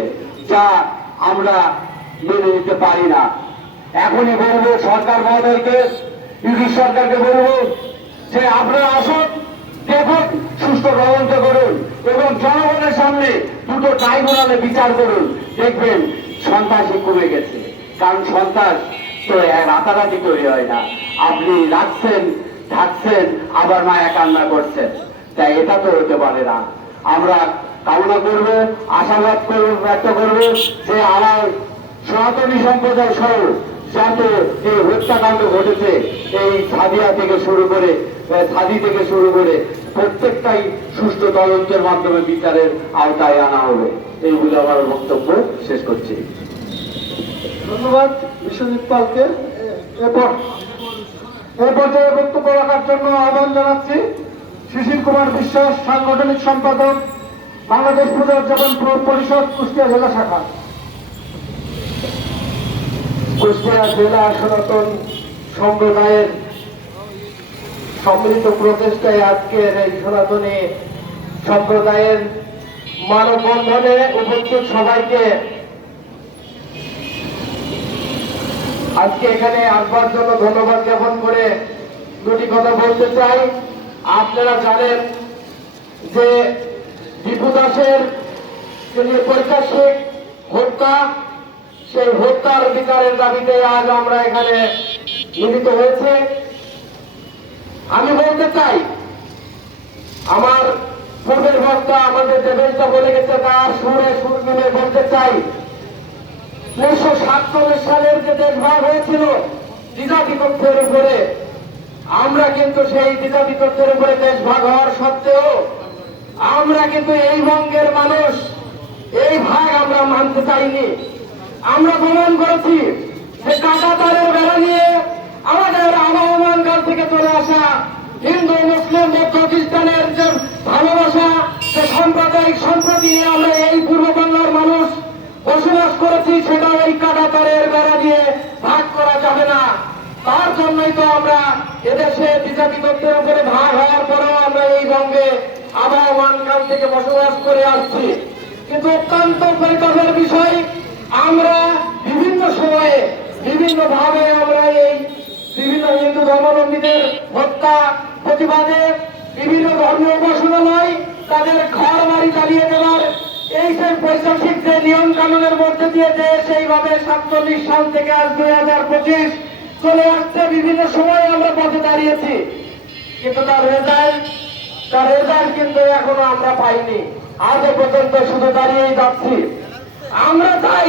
যা আমরা মেনে নিতে পারি না। এখনই বলবো সরকার মহোদয়কে, ইউনিট সরকারকে বলবো যে আপনারা আসুন, দেখুন, সুস্থ তদন্ত করুন এবং জনগণের সামনে দুটো ট্রাইব্যুনালে বিচার করুন। দেখবেন সন্ত্রাসী কমে গেছে। কারণ সন্ত্রাস তো রাতারাতি তৈরি হয় না। আপনি রাখছেন, থাকছেন, আবার মায়া কান্না করছেন, তাই এটা তো হতে পারে না। আমরা কামনা করব, আশাবাদ করব, ব্যক্ত করব যে আমার সনাতনী সম্প্রদায় সহ যত এই হত্যাকাণ্ড ঘটেছে, এই ছাদিয়া থেকে শুরু করে প্রত্যেকটাই সুষ্ঠু তদন্তের মাধ্যমে বিচারের আওতায় আনা হবে। এই বলে আমার বক্তব্য শেষ করছি। ধন্যবাদ বিশ্বজিৎ পালকে। এ পর্যায়ে বক্তব্য রাখার জন্য আহ্বান জানাচ্ছি শিশির কুমার বিশ্বাস, সাংগঠনিক সম্পাদক, বাংলাদেশ পূজা উদযাপন পরিষদ, কুষ্টিয়া জেলা শাখা। কুষ্টিয়া জেলা সনাতন সম্প্রদায়ের সম্মিলিত প্রচেষ্টায় আজকের এই সনাতনী সম্প্রদায়ের মানববন্ধনে উপস্থিত সবাইকে আজকে এখানে আসবার জন্য ধন্যবাদ জ্ঞাপন করে দুটি কথা বলতে চাই। আপনারা জানেন যে বিভূদাসের যে পৈশাচিক হত্যা, সেই হত্যার বিচারের দাবিতে আজ আমরা এখানে মিলিত হয়েছে। আমি বলতে চাই, আমার পূর্বের বক্তা আমাদের দেবেশটা বলে গেছে, তার সুরে সুর মিলে বলতে চাই, 1947 সালের যে দেশভাগ হয়েছিল দ্বিজাতি তথ্যের উপরে, আমরা কিন্তু সেই দ্বিজাতি তথ্যের উপরে দেশভাগ হওয়ার সত্ত্বেও আমরা কিন্তু এই বঙ্গের মানুষ এই ভাগ আমরা মানতে চাইনি। আমরা প্রমাণ করেছি যে কাঁটাতারের বেড়া নিয়ে আমাদের আবহমান কাল থেকে চলে আসা হিন্দু, মুসলিম, বৌদ্ধ, খ্রিস্টানের যে ভালোবাসা, যে সাম্প্রদায়িক সম্প্রতি নিয়ে আমরা এই পূর্ব বাংলার মানুষ বসবাস করেছি, সেটাও এই কাঁটাতারের বেড়া দিয়ে ভাগ করা যাবে না। তার জন্যই তো আমরা এদেশে দ্বিধা বিভক্তির উপরে ভাগ হওয়ার পরেও আমরা এই রঙে আবহমান কাল থেকে বসবাস করে আসছি। কিন্তু অত্যন্ত পরিতাপের বিষয়, আমরা বিভিন্ন সময়ে বিভিন্ন ভাবে আমরা এই বিভিন্ন হিন্দু ধর্মাবলম্বীদের হত্যা প্রতিবাদে বিভিন্ন ধর্মীয় উপাসনালয় তাদের ঘর বাড়ি চালিয়ে দেওয়ার এই যে বৈশাখিক যে নিয়ম কানুনের মধ্যে দিয়ে যে সেইভাবে 47 সাল থেকে আজ 2025 চলে আসছে, বিভিন্ন সময় আমরা পথে দাঁড়িয়েছি, কিন্তু তার রেজাল্ট কিন্তু এখনো আমরা পাইনি। আজও পর্যন্ত শুধু দাঁড়িয়েই যাচ্ছি। আমরা চাই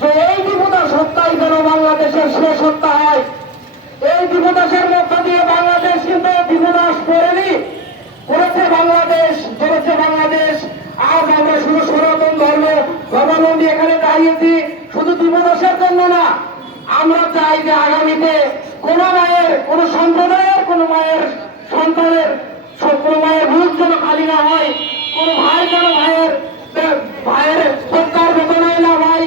যে এই দিবদাস হত্যাই যেন বাংলাদেশের শেষ হত্যা হয়। এই দিবদাসের মধ্য দিয়ে বাংলাদেশ কিন্তু দিবদাস করেছে বাংলাদেশ। আজ আমরা শুধু সনাতন ধর্মাবলম্বী এখানে দাঁড়িয়েছি শুধু দিবদাসের জন্য না। আমরা চাই যে আগামীতে কোন মায়ের, কোন সম্প্রদায়ের, কোন মায়ের সন্তানের, কোন মায়ের মুখ যেন খালি না হয়, কোন ভাই যেন ভাইয়ের হত্যার বেদনায় না হয়।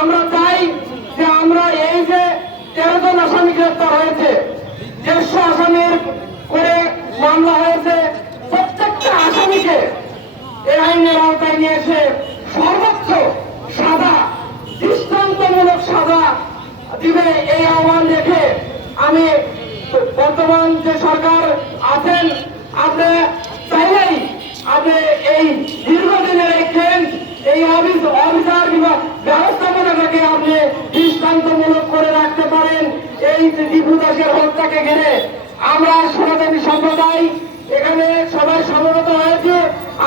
আমরা চাই যে আমরা এই যে 13 জন আসামি গ্রেপ্তার হয়েছে, 150 আসামির করে মামলা হয়েছে, প্রত্যেকটা আসামিকে এই আইনের আওতায় নিয়ে এসে সর্বোচ্চ সাজা, দৃষ্টান্তমূলক সাজা দিবে এই আহ্বান রেখে আমি বর্তমান যে সরকার আছেন, আপনি চাইলেই আপনি এই দীর্ঘদিনের এই ট্রেন্ড, এই অবিচার ব্যবস্থাপনাটাকে আপনি দৃষ্টান্তমূলক করে রাখতে পারেন। এই দীপু দাসের হত্যাকে ঘিরে আমরা সনাতনী সম্প্রদায় এখানে সবাই সমবেত হয়েছে।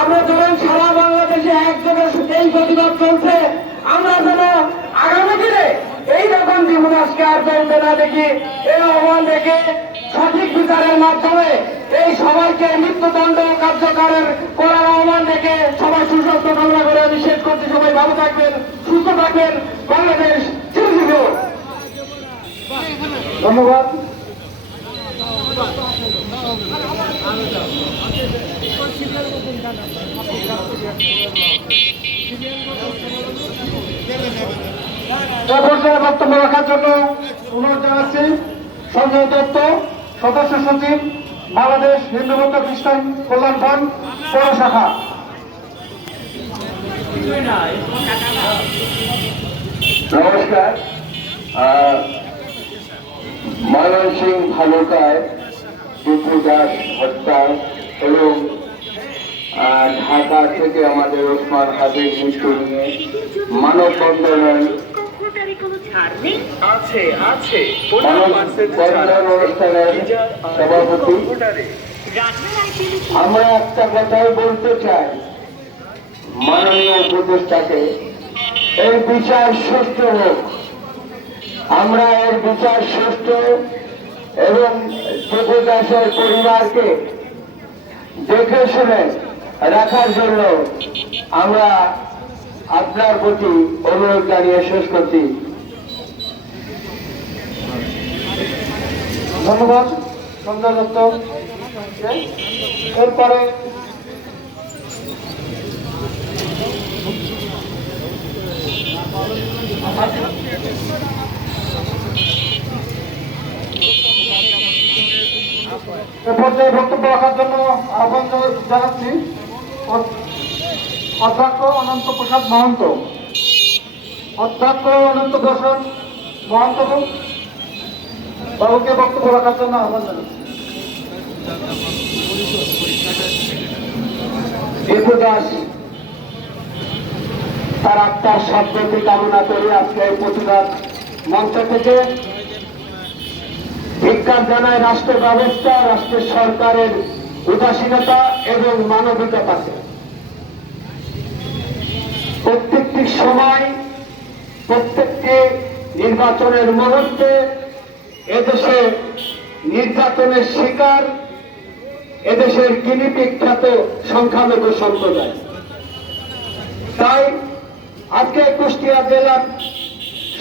আমরা ধরেন সারা বাংলাদেশে একযোগে এই প্রতিবাদ চলছে। আমরা যেন আগামী দিনে এইরকম দীপু দাসকে আর চলতে না দেখি, এই আহ্বান রেখে সঠিক বিচারের মাধ্যমে এই সবাইকে মৃত্যুদণ্ড কার্যকরের করার আহ্বান রেখে সবাই সুস্বাস্থ্য কামনা করে আমি শেষ করছি। সবাই ভালো থাকবেন, সুস্থ থাকবেন। বাংলাদেশ চিরজীবী। ধন্যবাদ। পর্যায়ে বক্তব্য রাখার জন্য অনুরোধ জানাচ্ছি সঞ্জয় দত্ত, সদস্য সচিব, বাংলাদেশ হিন্দু বৌদ্ধ খ্রিস্টান কল্যাণ ফ্রন্ট পৌর শাখা। নমস্কার। ময়মনসিংহ ভালুকায় দীপু দাস হত্যা এবং ঢাকা থেকে আমাদের ওসমান হাবিব মৃত্যু নিয়ে মানববন্ধনের অনুষ্ঠানের সভাপতি। আমরা একটা কথাই বলতে চাই মাননীয় উপদেষ্টাকে, এর বিচার সুষ্ঠু হোক। আমরা এর বিচার সুষ্ঠু এবং দীপু দাসের পরিবারকে দেখে শুনে রাখার জন্য আমরা আপনার প্রতি অনুরোধ জানিয়ে শেষ করছি। ধন্যবাদ সঞ্জয় দত্ত। এরপরে পর্যায়ে বক্তব্য রাখার জন্য আহ্বান জানাচ্ছি অধ্যক্ষ অনন্ত প্রসাদ মহন্ত। বাবুকে বক্তব্য রাখার জন্য আহ্বান জানাচ্ছি। দীপু দাস তার আত্মার শান্তি কামনা করে আজকে এই প্রতিবাদ মঞ্চ থেকে ধিক্কার জানায় রাষ্ট্র ব্যবস্থা, রাষ্ট্রের সরকারের উদাসীনতা এবং মানবিকতাকে। প্রত্যেকটি সময়, প্রত্যেকটি নির্বাচনের মুহূর্তে এদেশে নির্যাতনের শিকার এদেশের গিনিপিগ খ্যাত সংখ্যালঘু সম্প্রদায়। তাই আজকে কুষ্টিয়া জেলার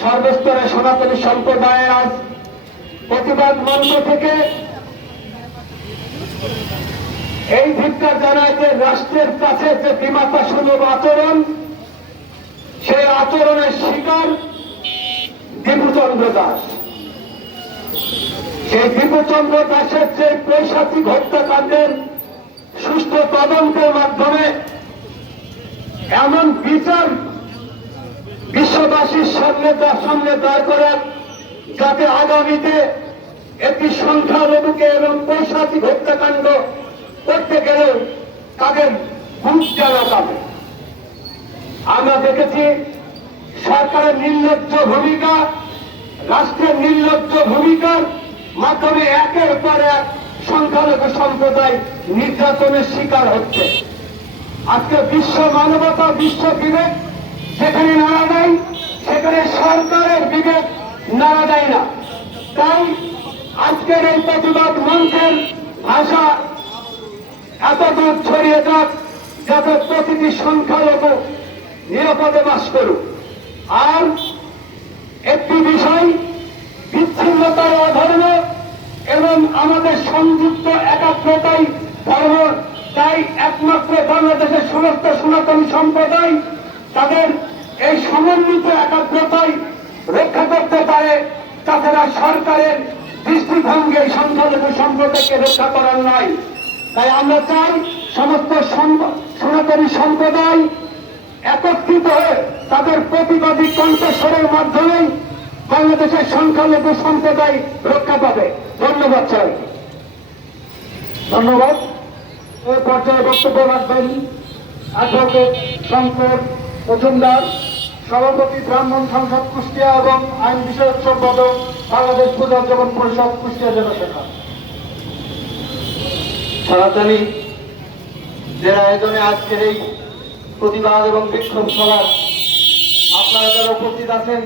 সর্বস্তরে সনাতনী সম্প্রদায়ের আজ প্রতিবাদ মঞ্চ থেকে এই ধিক্কার জানায় যে রাষ্ট্রের কাছে যে বিমাতা সুলভ আচরণ, সেই আচরণের শিকার দীপুচন্দ্র দাস। সেই দীপচন্দ্র দাসের যে পৈশাচিক হত্যাকাণ্ডের সুষ্ঠু তদন্তের মাধ্যমে এমন বিচার বিশ্ববাসীর সামনে দাঁড় করেন, যাতে আগামীতে একটি সংখ্যালঘুকে এবং পৈশাচিক হত্যাকাণ্ড করতে গেলে তাদের বুক জ্বালা পাবে। আমরা দেখেছি সরকারের নির্লজ্জ ভূমিকা, রাষ্ট্রের নির্লজ্জ ভূমিকার মাধ্যমে একের পর এক সংখ্যালঘু সম্প্রদায় নির্যাতনের শিকার হচ্ছে। আজকে বিশ্ব মানবতা, বিশ্ব বিবেক যেখানে নাড়া দেয়, সেখানে সরকারের বিবেক নাড়া দেয় না। তাই আজকের এই প্রতিবাদ মঞ্চের ভাষা এত দূর ছড়িয়ে যাক, যাতে প্রতিটি সংখ্যালঘু নিরাপদে বাস করুক। আর একটি বিষয়, বিচ্ছিন্নতার অধর্ম এবং আমাদের সংযুক্ত একাত্মতাই ধর্ম। তাই একমাত্র বাংলাদেশের সমস্ত সনাতনী সম্প্রদায় তাদের এই সমন্বিত একাত্মতাই রক্ষা করতে পারে। তাছাড়া সরকারের দৃষ্টিভঙ্গি এই সংখ্যালঘু সম্প্রদায়কে রক্ষা করার নয়। তাই আমরা চাই সমস্ত সনাতনী সম্প্রদায় একত্রিত হয়ে তাদের প্রতিবাদী কণ্ঠস্বরের মাধ্যমেই বাংলাদেশের সংখ্যালঘু সম্প্রদায় রক্ষা পাবে। ধন্যবাদ স্যার। ধন্যবাদ। এই পর্যায়ে বক্তব্য রাখবেন অ্যাডভোকেট শঙ্কর মজুমদার, সভাপতি ব্রাহ্মণ সংসদ কুষ্টিয়া এবং আইন বিষয়ক সম্পাদক বাংলাদেশ পুনর্জীবন পরিষদ কুষ্টিয়া জেলা শাখা। সনাতনী যে আয়োজনে আজকের এই প্রতিবাদ এবং বিক্ষোভ সভা, আপনারা যারা উপস্থিত আছেন,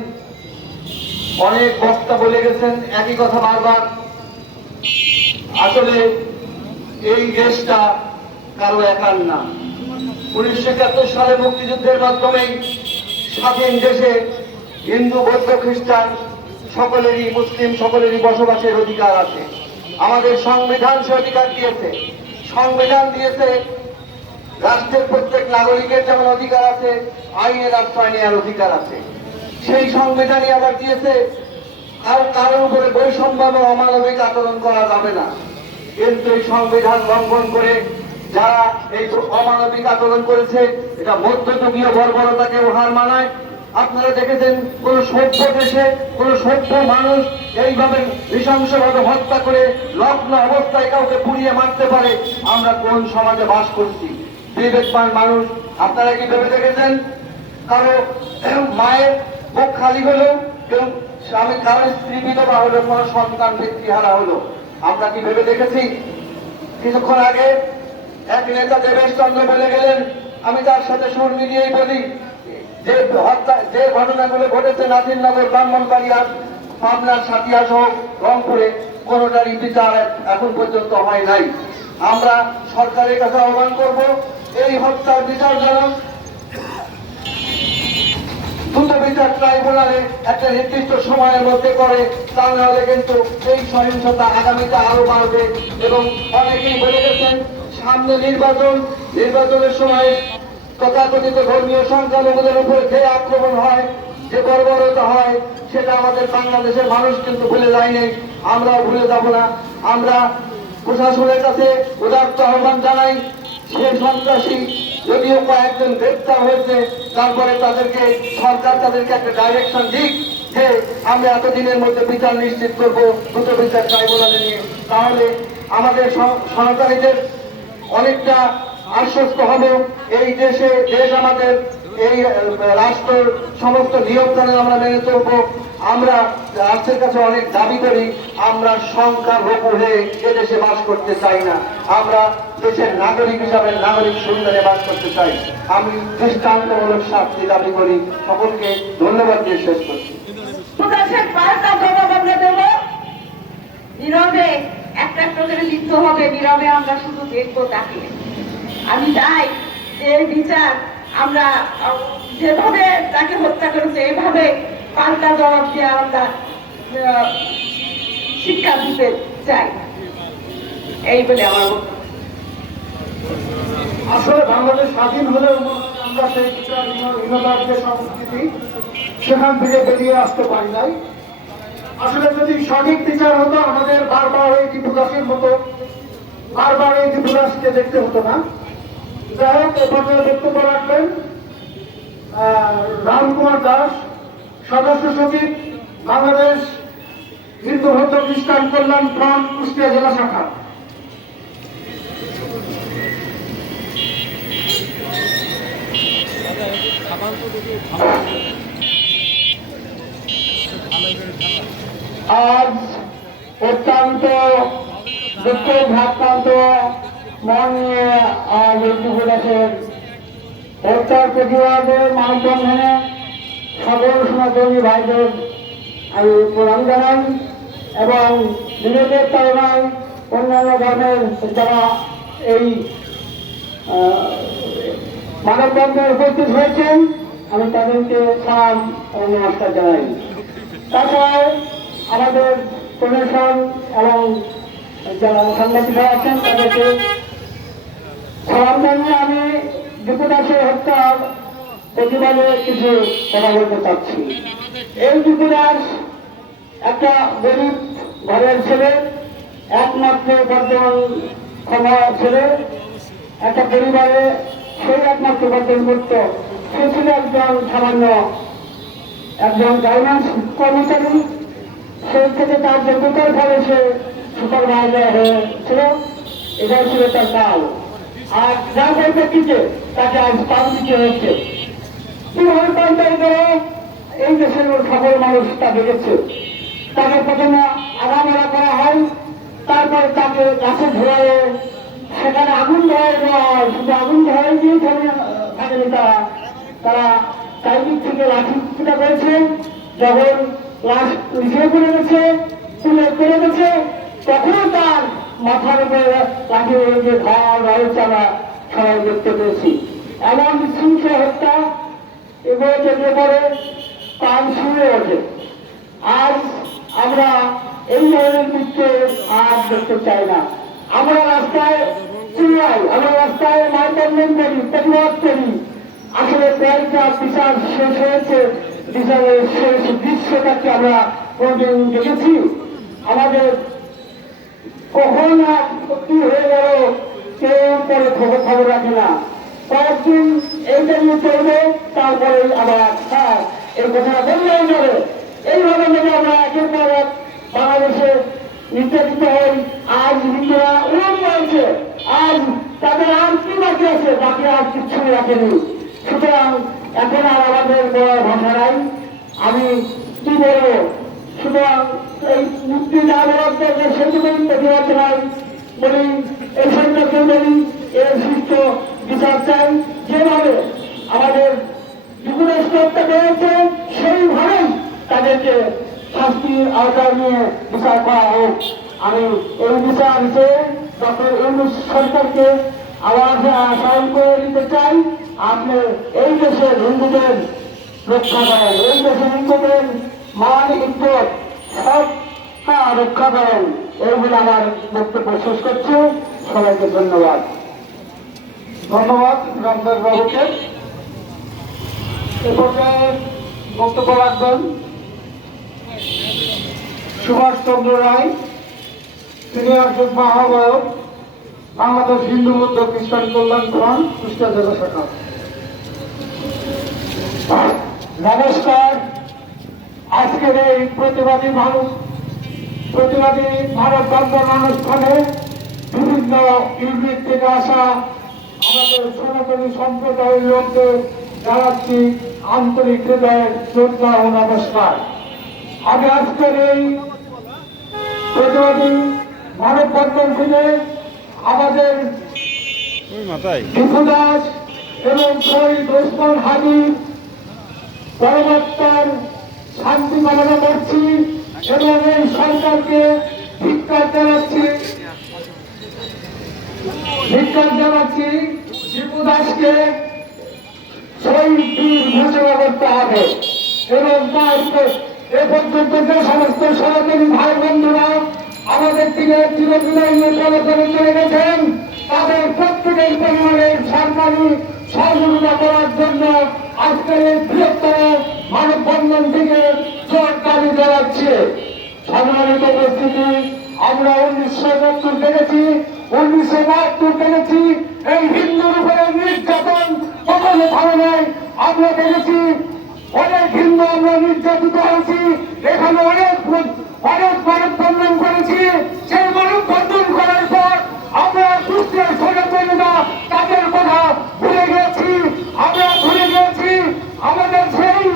অনেক বক্তা বলে গেছেন একই কথা বারবার। আসলে এই দেশটা কারো একার না। 1971 সালে মুক্তিযুদ্ধের মাধ্যমে স্বাধীন দেশে হিন্দু, বৌদ্ধ, খ্রিস্টান সকলেরই, মুসলিম সকলেরই বসবাসের অধিকার আছে। আমাদের সংবিধান সে অধিকার দিয়েছে। সংবিধান দিয়েছে রাষ্ট্রের প্রত্যেক নাগরিকের যেমন অধিকার আছে, আইনের আশ্রয় নেওয়ার অধিকার আছে। সেই সংবিধানই আবার দিয়েছে আর কারোর উপরে বৈষম্য এবং অমানবিক আচরণ করা যাবে না। কিন্তু এই সংবিধান লঙ্ঘন করে যারা এই অমানবিক আচরণ করেছে, এটা মধ্যযুগীয় বর্বরতাকে হার মানায়। আপনারা দেখেছেন কোন সভ্য দেশে কোন সভ্য মানুষ এইভাবে নৃশংসভাবে হত্যা করে লগ্ন অবস্থায় কাউকে পুড়িয়ে মারতে পারে? আমরা কোন সমাজে বাস করছি? বিবেকবান মানুষ আপনারা কি ভেবে দেখেছেন কারো মায়ের বুক খালি হলো, কেউ স্বামী, কারো স্ত্রী বিধবা হলো, কোন সন্তান ব্যক্তিহারা হলো? আমরা কি ভেবে দেখেছি? কিছুক্ষণ আগে এক নেতা দেবেশ চন্দ্র বলে গেলেন, আমি তার সাথে সুর মিলিয়েই বলি, যে হত্যা, যে ঘটনাগুলো ঘটেছে নাজিরনগর, ব্রাহ্মণবাড়িয়া, পাবনার সাতিয়া সহ রংপুরে, কোনোটারই বিচার এখন পর্যন্ত হয় নাই। আমরা সরকারের কাছে আহ্বান করব, এই হত্যার বিচার যেন দ্রুত বিচার ট্রাইব্যুনালে একটা নির্দিষ্ট সময়ের মধ্যে করে, তা নাহলে কিন্তু এই সহিংসতা আগামীতে আরো বাড়বে। এবং অনেকেই বলে গেছেন সামনে নির্বাচন, নির্বাচনের সময় তথাকথিত ধর্মীয় সংখ্যালঘুদের উপর যে আক্রমণ হয়, যে বর্বরতা হয়, সেটা আমাদের বাংলাদেশের মানুষ কিন্তু ভুলে যায়নি, আমরাও ভুলে যাব না। আমরা প্রশাসনের কাছে উদাত্ত আহ্বান জানাই, সে সন্ত্রাসী যদিও কয়েকজন গ্রেপ্তার হয়েছে, তারপরে তাদেরকে সরকার তাদেরকে একটা ডাইরেকশন দিক যে আমরা এতদিনের মধ্যে বিচার নিশ্চিত করব দ্রুত বিচার ট্রাইব্যুনালে নিয়ে। তাহলে আমাদের সরকারিদের অনেকটা আশ্বস্ত হবে। এই দেশে, দেশ আমাদের, এই রাষ্ট্রের সমস্ত নিয়ম কানুন আমরা মেনে চলবো। আমরা রাষ্ট্রের কাছে অনেক দাবি করি, আমরা সংখ্যালঘু হয়ে এদেশে বাস করতে চাই না। আমরা দেশের নাগরিক হিসাবে নাগরিক সুন্দরে বাস করতে চাই। আমি দৃষ্টান্তমূলক শাস্তি দাবি করি। সকলকে ধন্যবাদ দিয়ে শেষ করছি। নীরবে একটা একটা করে লিপ্ত হবে, নীরবে আমরা শুধু দেখবো তাকে। আমি চাই যে বিচার আমরা যেভাবে তাকে হত্যা করেছে এভাবে পাল্টা জবাব দিয়ে আমরা শিক্ষা দিতে চাই, এই বলে আমার বক্তব্য। আসলে বাংলাদেশ স্বাধীন হলেও আমরা সেই বিচারহীনতার যে সংস্কৃতি, সেখান থেকে বেরিয়ে আসতে পারি নাই। আসলে যদি সঠিক বিচার হতো আমাদের বারবার এই টিপুদাসের মতো বারবার এই টিপুদাসকে দেখতে হতো না। যাই হোক, এ পর্যায়ে বক্তব্য রাখবেন রাহুল কুমার দাস, সদস্য সচিব, বাংলাদেশ হিন্দু বৌদ্ধ খ্রিস্টান কল্যাণ ফ্রন্ট, কুষ্টিয়া জেলা শাখা। আজ অত্যন্ত দুঃখ ভাবকান্ত মন নিয়ে আজ এই যুবরাজের হত্যার প্রতিবাদে মানববন্ধনে সকল সনাতনী ভাইদের আমি প্রণাম জানাই এবং নিজেদের তুলনায় অন্যান্য ধর্মের যারা এই মানববন্ধনে উপস্থিত হয়েছেন আমি তাদেরকে সালাম ও নমস্কার জানাই। তাছাড়াও আমাদের কমিশন এবং যারা সাংবাদিকরা আছেন তাদেরকে সালাম জানিয়ে আমি দীপুদাসের হত্যার প্রতিবাদে কিছু কথা বলতে চাচ্ছি। এই দীপুদাস একটা গরিব ঘরের ছেলে, একমাত্র বর্তমান ক্ষমা ছেলে, একটা পরিবারে সেই একমাত্র বর্তমান করত। সে ছিল একজন সামান্য একজন গার্মেন্টস কর্মচারী। সেই থেকে তার যোগ্যতার ফলে সে সুপারভাইজার হয়েছিল, এটাই ছিল তার কাজ। আর যার পরিপ্রেক্ষিতে তাকে আজ পান দিতে হচ্ছে। কিভাবে পাল্টাই করে এই দেশের সকল মানুষ তা দেখেছে। তাকে প্রথমে আগামারা করা হয়, তারপরে তাকে গাছে ধরে সেখানে আগুন ধরে দেওয়া হয়। শুধু আগুন ধরে দিয়ে থাকেনি তারা চারিদিক থেকে লাঠি ফুটা করেছে। যখন লাশ নিচে পড়ে গেছে, তুলে পড়ে গেছে, তখনও তার মাথার উপরে লাঠি যে ঘর রয়েছে আমরা সবাই দেখতে পেয়েছি। এমন বিশৃঙ্খল হত্যা এগুলো কেন্দ্র করে প্রাণ শুরু ওঠে। আজ আমরা এই ধরনের মৃত্যু আর দেখতে চাই না। আমরা রাস্তায় চিল্লাই, আমরা রাস্তায় মানববন্ধন করি, প্রতিবাদ করি। আসলে কয়েকটা বিচার শেষ হয়েছে, বিচারের শেষ দৃশ্যটাকে আমরা কোনদিন দেখেছি? আমাদের কখন কি হয়ে গেল কেউ পরে খবর রাখে না। কয়েকদিন এইটা নিয়ে চলবে, তারপরে আবার এই কথাটা বললেই যাবে। এইভাবে যদি আমরা একের পর এক বাংলাদেশে নির্যাতিত হই, আজ হিন্দুরা উড়ন রয়েছে, আজ তাদের আর কি বাকি আছে? বাকি আর কিচ্ছুই রাখেনি। সুতরাং এখন আর আমাদের বড় ভাষা নাই, আমি কি বলবো? সুতরাং এই মুক্তি যা বরাদ্দ সেইটুকুই প্রতিবাদ নাই বলি, এই সরকারকে বলি এর সুস্থ বিচার চাই। যেভাবে আমাদের যুবরাজ হত্যা করেছে সেইভাবেই তাদেরকে শাস্তির আওতায় নিয়ে বিচার করা হোক। আমি এই বিচার চেয়ে ডক্টর ইউনূস সরকারকে আবার স্মরণ করে দিতে চাই, আপনি এই দেশের হিন্দুদের রক্ষা করেন, এই দেশের হিন্দুদের মান ইজ্জত সব রক্ষা করেন। এইগুলো আমার বক্তব্য শেষ করছি। সবাইকে ধন্যবাদ। ধন্যবাদ রামদাস বাবুকে। এ পর্যায়ে বক্তব্য রাখবেন সুভাষ চন্দ্র রায়, সিনিয়র যুগ্ম আহ্বায়ক, বাংলাদেশ হিন্দু বৌদ্ধ খ্রিস্টান কল্যাণ ফ্রন্ট, কুষ্টিয়া জেলা শাখা। নমস্কার। আজকের এই প্রতিবাদী ভারত বন্ধন অনুষ্ঠানে বিভিন্ন ইউনিট থেকে আসা আমাদের সনাতনী সম্প্রদায়ের লোকদের জানাচ্ছি আন্তরিক হৃদয়ের শ্রদ্ধা ও নমস্কার। আমি আজকের এই প্রতিবাদী ভারত বন্ধন থেকে আমাদের দীপুদাস এবং শহীদ ওসমান হাবিব পরবর্তী শান্তি কামনা করছি এবং এই সরকারকে ধিক্কার জানাচ্ছি। দীপুদাসকে শহীদ বীর ঘোষণা করতে হবে এবং তার এ পর্যন্ত যে সমস্ত সনাতনী ভাই বন্ধুরা আমাদের থেকে চিরবিদায় নিয়ে চলে চলে গেছেন, তাদের প্রত্যেকের পরিবারের সরকারি সহযোগিতা করার জন্য আজকের এই বৃহত্তর মানববন্ধন থেকে জোর দাবি জানাচ্ছে। উপস্থিতি, আমরা 1971 দেখেছি, 1972 দেখেছি, এই হিন্দুর উপরে নির্যাতন কখনো থামে নাই। আমরা দেখেছি অনেক হিন্দু আমরা নির্যাতিত হয়েছি, এখানে অনেক মানববন্ধন করেছি। সেই মানববন্ধন করার পর আমরা কুষ্টিয়ার সনাতনীরা তাদের কথা ভুলে গেছি। আমরা ভুলে গেছি আমাদের সেই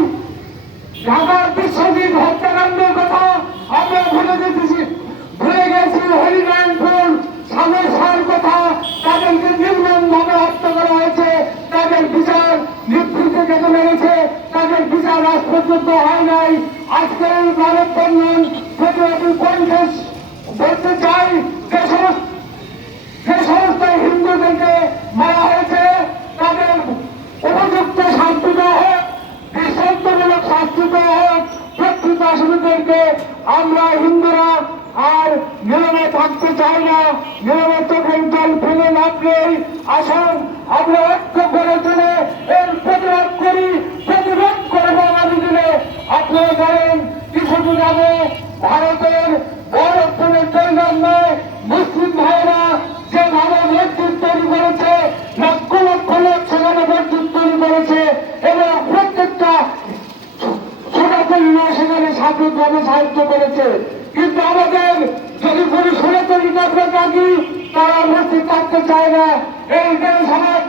ঢাকার বিশ্বজিৎ হত্যাকাণ্ডের কথা আমরা ভুলে গেছি হরিনারায়ণপুর সমস্যার কথা। তাদেরকে নির্মমভাবে হত্যা করা হয়েছে, তাদের বিচার নিভৃতে যেতে মেরেছে, তাদের বিচার আজ পর্যন্ত হয় নাই। আজকের এই মানববন্ধন প্রতিবাদী কণ্ঠে বলতে চাই যে সমস্ত হিন্দুদেরকে মারা হয়েছে তাদের উপযুক্ত শাস্তি দেওয়া হোক, দৃষ্টান্তমূলক শাস্তি দেওয়া হোক প্রকৃত আসামিদেরকে। আমরা হিন্দুরা আর নীরবে থাকতে চাই না, নীরবে চোখের জল ফেলে লাভ নেই। আসুন আমরা ঐক্য করে তুলে এর প্রতিরোধ করি, প্রতিরোধ করবো আগামী দিনে। আপনারা জানেন কিছুদিন আগে ভারতের বড় নয় মুসলিম ভাইরা যেভাবে মসজিদ তৈরি করেছে, লক্ষ লক্ষ লোক সেখানে মসজিদ তৈরি করেছে এবং প্রত্যেকটা সনাতনীরা সেখানে সার্বিকভাবে সাহায্য করেছে। কিন্তু আমাদের যদি কোনো সনাতনী আমরা থাকি, তারা মসজিদ থাকতে চায় না। এই দেশ আমার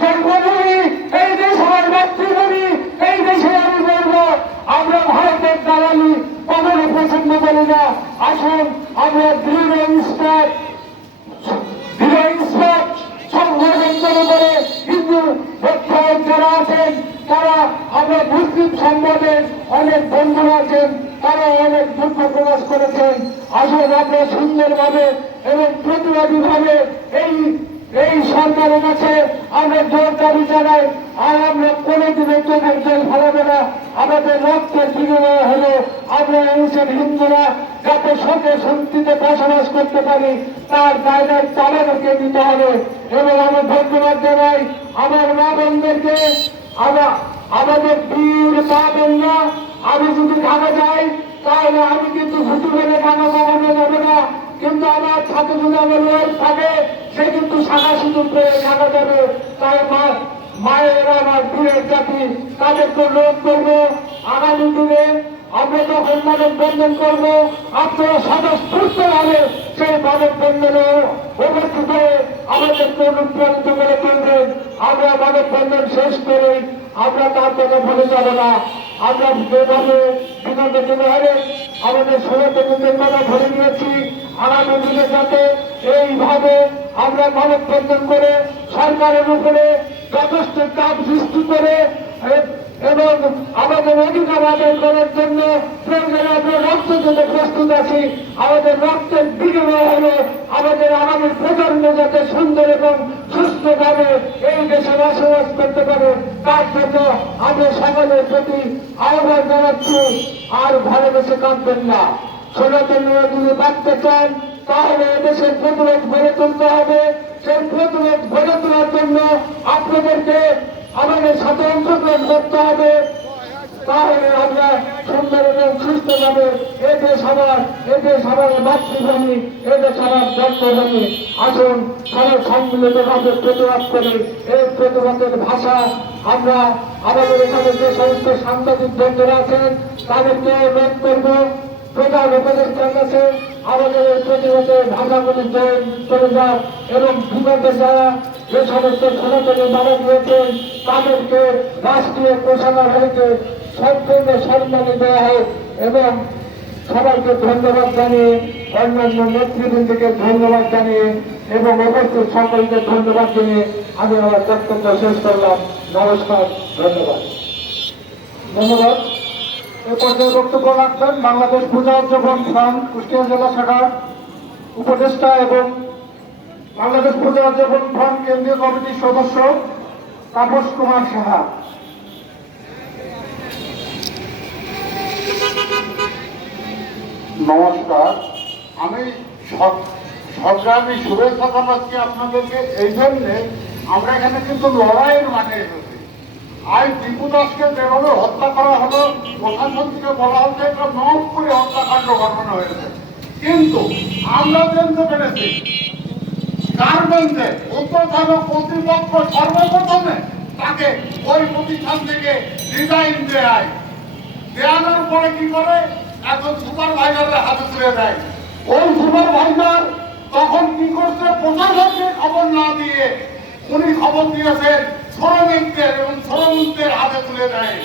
জন্মভূমি, এই দেশ আমার মাতৃভূমি, এই দেশে আমি বলবো আমরা ভারতের দালালি কখনো পছন্দ করি না। আসুন আমরা দৃঢ় ইস্পাত সংগঠন করে হিন্দু বক্তায় যারা আছেন, তারা আমরা মুসলিম সমাজের অনেক বন্ধুরা আছেন, তারা অনেক দুঃখ প্রকাশ করেছেন। আসুন আমরা সুন্দরভাবে এবং প্রতিবাদীভাবে এই সরকারের কাছে আমরা জোর দাবি জানাই। আর আমরা কোনোদিনের চোখের জল ফেলাবে না। আমাদের রক্তের বিনিময় হলো আমরা এনেছেন হিন্দুরা যাতে শোকে শান্তিতে বসবাস করতে পারি, তার দায়িত্ব আমাদেরকে নিতে হবে। এবং আমি ধন্যবাদ জানাই আমার মা বোনদেরকে, আমাদের বীর মা বোনরা। আমি যদি ঢাকা যাই তাহলে আমি কিন্তু ছুটি মেলে ঢাকা কমানো যাবে না, কিন্তু আমার সাথে যদি আমার লোক থাকে সে কিন্তু শাখা সিঁদুর পেয়ে ঢাকা যাবে। তাই মায়েরা আমার বীরের জাতি, তাদেরকে অনুরোধ করবো আগামী দিনে আমরা যখন মানববন্ধন করবো আপনারা স্বতঃস্ফূর্তভাবে সেই মানববন্ধনে উপস্থিত হয়ে আমাদেরকে অনুপ্রাণিত করে তুলবেন। আমরা মানববন্ধন শেষ করে আমরা তার কথা ভুলে যাব না। আমরা যেভাবে বিগত দিনে আমাদের সনাতনীদের কথা ভুলে নিয়েছি, আগামী দিনে যাতে এইভাবে আমরা মানববন্ধন করে সরকারের উপরে যথেষ্ট চাপ সৃষ্টি করে এবং আমাদের অধিকার আদায় করার জন্য প্রয়োজনে আমরা রক্ত দিতে প্রস্তুত আছি। আমাদের রক্তের বিনিময় হলে আমাদের আগামী প্রজন্ম যাতে সুন্দর এবং সুস্থভাবে এই দেশে বসবাস করতে পারে, তার জন্য আমরা সকলের প্রতি আহ্বান জানাচ্ছি। আর ভালোবেসে কাঁদবেন না। সনাতনীরা যদি বাঁচতে চান তাহলে এদেশের প্রতিরোধ গড়ে তুলতে হবে। সেই প্রতিরোধ গড়ে তোলার জন্য আপনাদেরকে আমাদের সাথে অংশগ্রহণ করতে হবে। তাহলে আমরা সুন্দর এবং সুস্থভাবে এদেশ আমার মাতৃভূমি, এদেশ আমার জন্মভূমি। আসুন সবাই সম্মিলিতভাবে প্রতিবাদ করি। এই প্রতিবাদের ভাষা আমরা আমাদের এখানে যে সমস্ত সাংবাদিক বন্ধুরা আছেন তাদেরকে অনুরোধ করবো প্রধান উপদেষ্টার কাছে আমাদের এই প্রতিবাদের ভাষাগুলি চলে যান এবং বিগত যারা যে সমস্ত সনাতনী মারা গিয়েছেন তাদেরকে রাষ্ট্রীয় কোষাগার হইতে সম্পূর্ণ সম্মানী দেওয়া হোক। এবং সবাইকে ধন্যবাদ জানিয়ে, অন্যান্য নেতৃবৃন্দকে ধন্যবাদ জানিয়ে এবং উপস্থিত সকলকে ধন্যবাদ জানিয়ে আমি আমার বক্তব্য শেষ করলাম। নমস্কার, ধন্যবাদ। ধন্যবাদ। এ পর্যায়ে বক্তব্য রাখবেন বাংলাদেশ পূজা উদযাপন ফ্রন্ট কুষ্টিয়া জেলা শাখার উপদেষ্টা এবং বাংলাদেশ পূজা উদযাপন ফ্রন্ট কেন্দ্রীয় কমিটির সদস্য তাপস কুমার সাহা। নমস্কার, আমি সংগ্রামী শুভেচ্ছা জানাচ্ছি আপনাদেরকে। এই জন্যে আমরা এখানে কিন্তু লড়াইয়ের মাঠে এসেছি। আজ দীপু দাসকে যেভাবে হত্যা করা হলো, প্রশাসন থেকে বলা হচ্ছে এটা নবপুরে হত্যাকাণ্ড ঘটানো হয়েছে। কিন্তু আমরা জানতে পেরেছি গার্মেন্টে উত্তরতন কর্তৃপক্ষ সর্বপ্রথমে তাকে ওই প্রতিষ্ঠান থেকে রিজাইন দেওয়ানোর পরে কি করে একজন সুপারভাইজারের হাতে তুলে দেয়। ওই সুপারভাইজার তখন কি করছে, প্রশাসনকে খবর না দিয়ে উনি খবর দিয়েছেন শ্রমিকদের এবং শ্রমিকদের হাতে তুলে দেয়।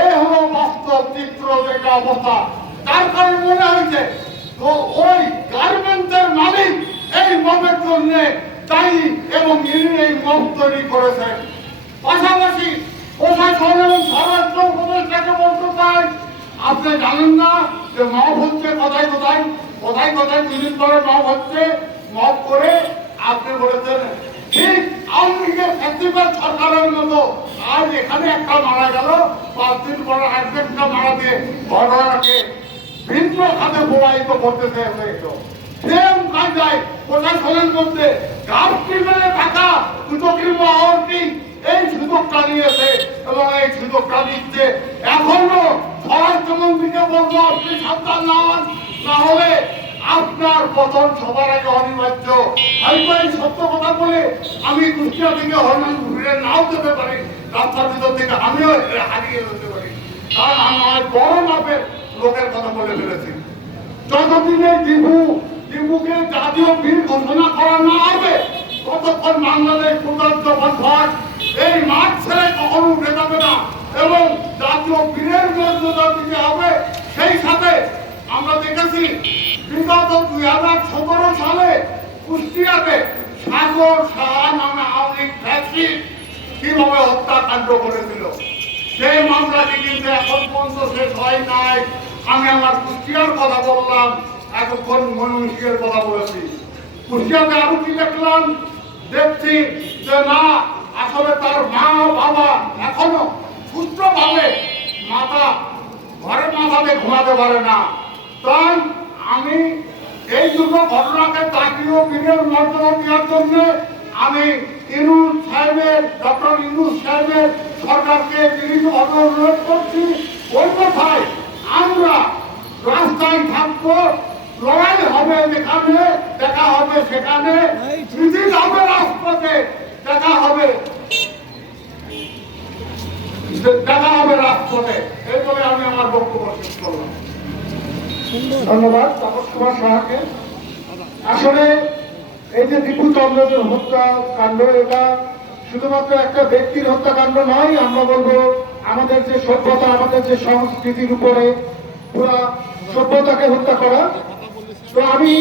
এ হলো বাস্তব চিত্র, যেটা অবস্থা। তার কারণে মনে হয়েছে তো ওই গার্মেন্টের মালিক এই মবের জন্য দায়ী এবং ইনি এই মব তৈরি করেছেন। পাশাপাশি প্রশাসন এবং স্বরাষ্ট্র উপদেষ্টাকে বলতে চাই, আপনি জানেন না যে মব হচ্ছে কোথায় কোথায় কোথায় কোথায় দুদিন ধরে মব হচ্ছে, মব করে আপনি বলেছেন ঠিক আওয়ামী লীগের ফ্যাসিবাদ সরকারের মতো আজ এখানে একটা মারা গেল, 5 দিন পরে আরেকটা মারা দিয়ে ঘটনাকে ভিন্ন খাতে প্রবাহিত করতেছে। সেম কায়দায় প্রশাসনের মধ্যে ঘাটতি মেলে থাকা সুযোগী মহলটি এই সুযোগটা নিয়েছে এবং এই সুযোগটা দিচ্ছে। এখনো স্বরাষ্ট্রমন্ত্রীকে বলবো আপনি সাবধান নন, না হলে আপনার পতন সবার আগে অনিবার্য। হয়তো এই সত্য কথা বলে আমি কুষ্টিয়া থেকে হরনাথপুরে নাও যেতে পারি, রাস্তার ভিতর থেকে আমিও হারিয়ে যেতে পারি, কারণ আমি অনেক বড় মাপের লোকের কথা বলে ফেলেছি। যতদিনে ডিবুকে জাতীয় বীর ঘোষণা করা না হবে ততক্ষণ বাংলাদেশ প্রজাতন্ত্র ফ্রন্ট এই মাঠ ছেড়ে কখনো উঠে যাবে না এবং জাতীয় বীরের মর্যাদা দিতে হবে। সেই সাথে আমরা দেখেছি বিগত 2017 সালে কুষ্টিয়াতে সাগর শাহ নামে আওয়ামী লীগ ফ্যাসিস্ট কিভাবে হত্যাকাণ্ড করেছিল, সেই মামলাটি কিন্তু এখন পর্যন্ত শেষ হয় নাই। আমি আমার কুষ্টিয়ার কথা বললাম, এতক্ষণ ময়মনসিংহের কথা বলেছি। কুষ্টিয়াতে আরো কি দেখলাম, দেখছি যে না, আসলে তার মা বাবা এখনো সুস্থভাবে ঘরের মাথাতে ঘুমাতে পারে না। তাই আমি এই দুটো ঘটনাকে জাতীয় বীরের মর্যাদা দেওয়ার জন্য আমি ডক্টর ইউনূস সাহেবের সরকারকে বিভিন্নভাবে অনুরোধ করছি। ওই কথায় আমরা রাস্তায় থাকবো, লড়াই হবে যেখানে, দেখা হবে সেখানে, মিছিল হবে রাজপথে, দেখা হবে রাজপথে। এই বলে আমি আমার বক্তব্য শেষ করলাম। ধন্যবাদ তাপস কুমার সাহাকে। আসলে এই যে দীপু চন্দ্রের হত্যাকাণ্ড, এটা শুধুমাত্র একটা ব্যক্তির হত্যাকাণ্ড নয়, আমরা বলবো আমাদের যে সভ্যতা, আমাদের যে সংস্কৃতির উপরে পুরা সভ্যতাকে হত্যা করা। তো আমি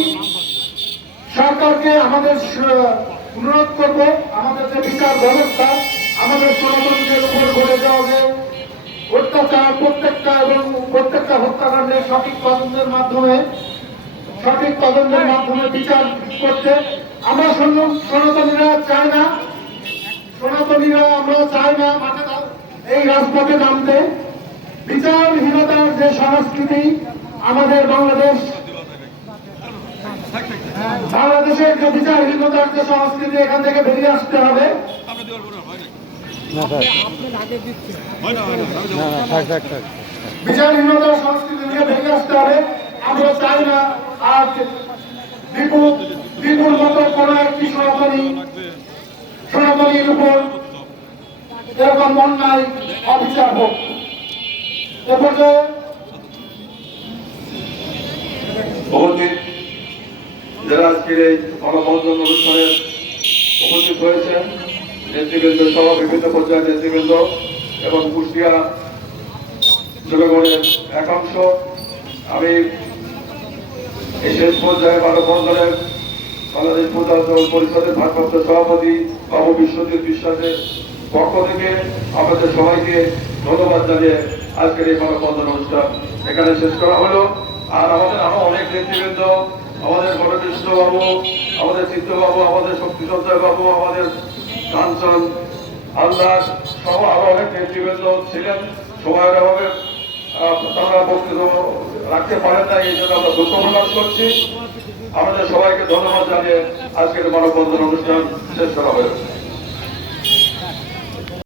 সরকারকে আমাদের অনুরোধ করব, আমাদের যে বিচার ব্যবস্থা, আমাদের সনাতনীদের উপর গড়ে যাওয়া যে অত্যাচার, প্রত্যেকটা হত্যাকাণ্ডের সঠিক তদন্তের মাধ্যমে বিচার করতে আমরা সনাতনীরা চাই না, আমরা চাই না এই রাজপথে নামতে। বিচারহীনতার যে সংস্কৃতি আমাদের বাংলাদেশের যে বিচারহীনতার যে সংস্কৃতি, এখান থেকে বেরিয়ে আসতে হবে। বিচারহীনতার সংস্কৃতি থেকে বেরিয়ে আসতে হবে। আমরা চাই না আজ দীপুর মতো কোন একটি সনাতনীর উপর এরকম অন্যায় অবিচার হোক। এ পর্যায়ে উপস্থিত যারা আজকের এই মানববন্ধন অনুষ্ঠানে উপস্থিত হয়েছেন, নেতৃবৃন্দ সহ বিভিন্ন পর্যায়ের নেতৃবৃন্দ এবং কুষ্টিয়া জনগণের একাংশ, আমি এই শেষ পর্যায়ে মানববন্ধনের বাংলাদেশ প্রজাতন্ত্র পরিষদের ভারপ্রাপ্ত সভাপতি বাবু বিশ্বজিৎ বিশ্বাসের পক্ষ থেকে আমাদের সবাইকে ধন্যবাদ জানিয়ে আজকের এই মানববন্ধন অনুষ্ঠান এখানে শেষ করা হলো। আর আমাদের আরো অনেক নেতৃবৃন্দ, আমাদের গণকৃষ্ণ বাবু, আমাদের চিত্তবাবু, আমাদের শক্তিসঞ্জয় বাবু, আমাদের কাঞ্চন হালদার সহ আরো অনেক নেতৃবৃন্দ ছিলেন। সময়ের অভাবে তারা বক্তব্য রাখতে পারেন না, এই জন্য আমরা দুঃখ প্রকাশ করছি। আমাদের সবাইকে ধন্যবাদ জানিয়ে আজকের মানববন্ধন অনুষ্ঠান শেষ করা হয়েছে।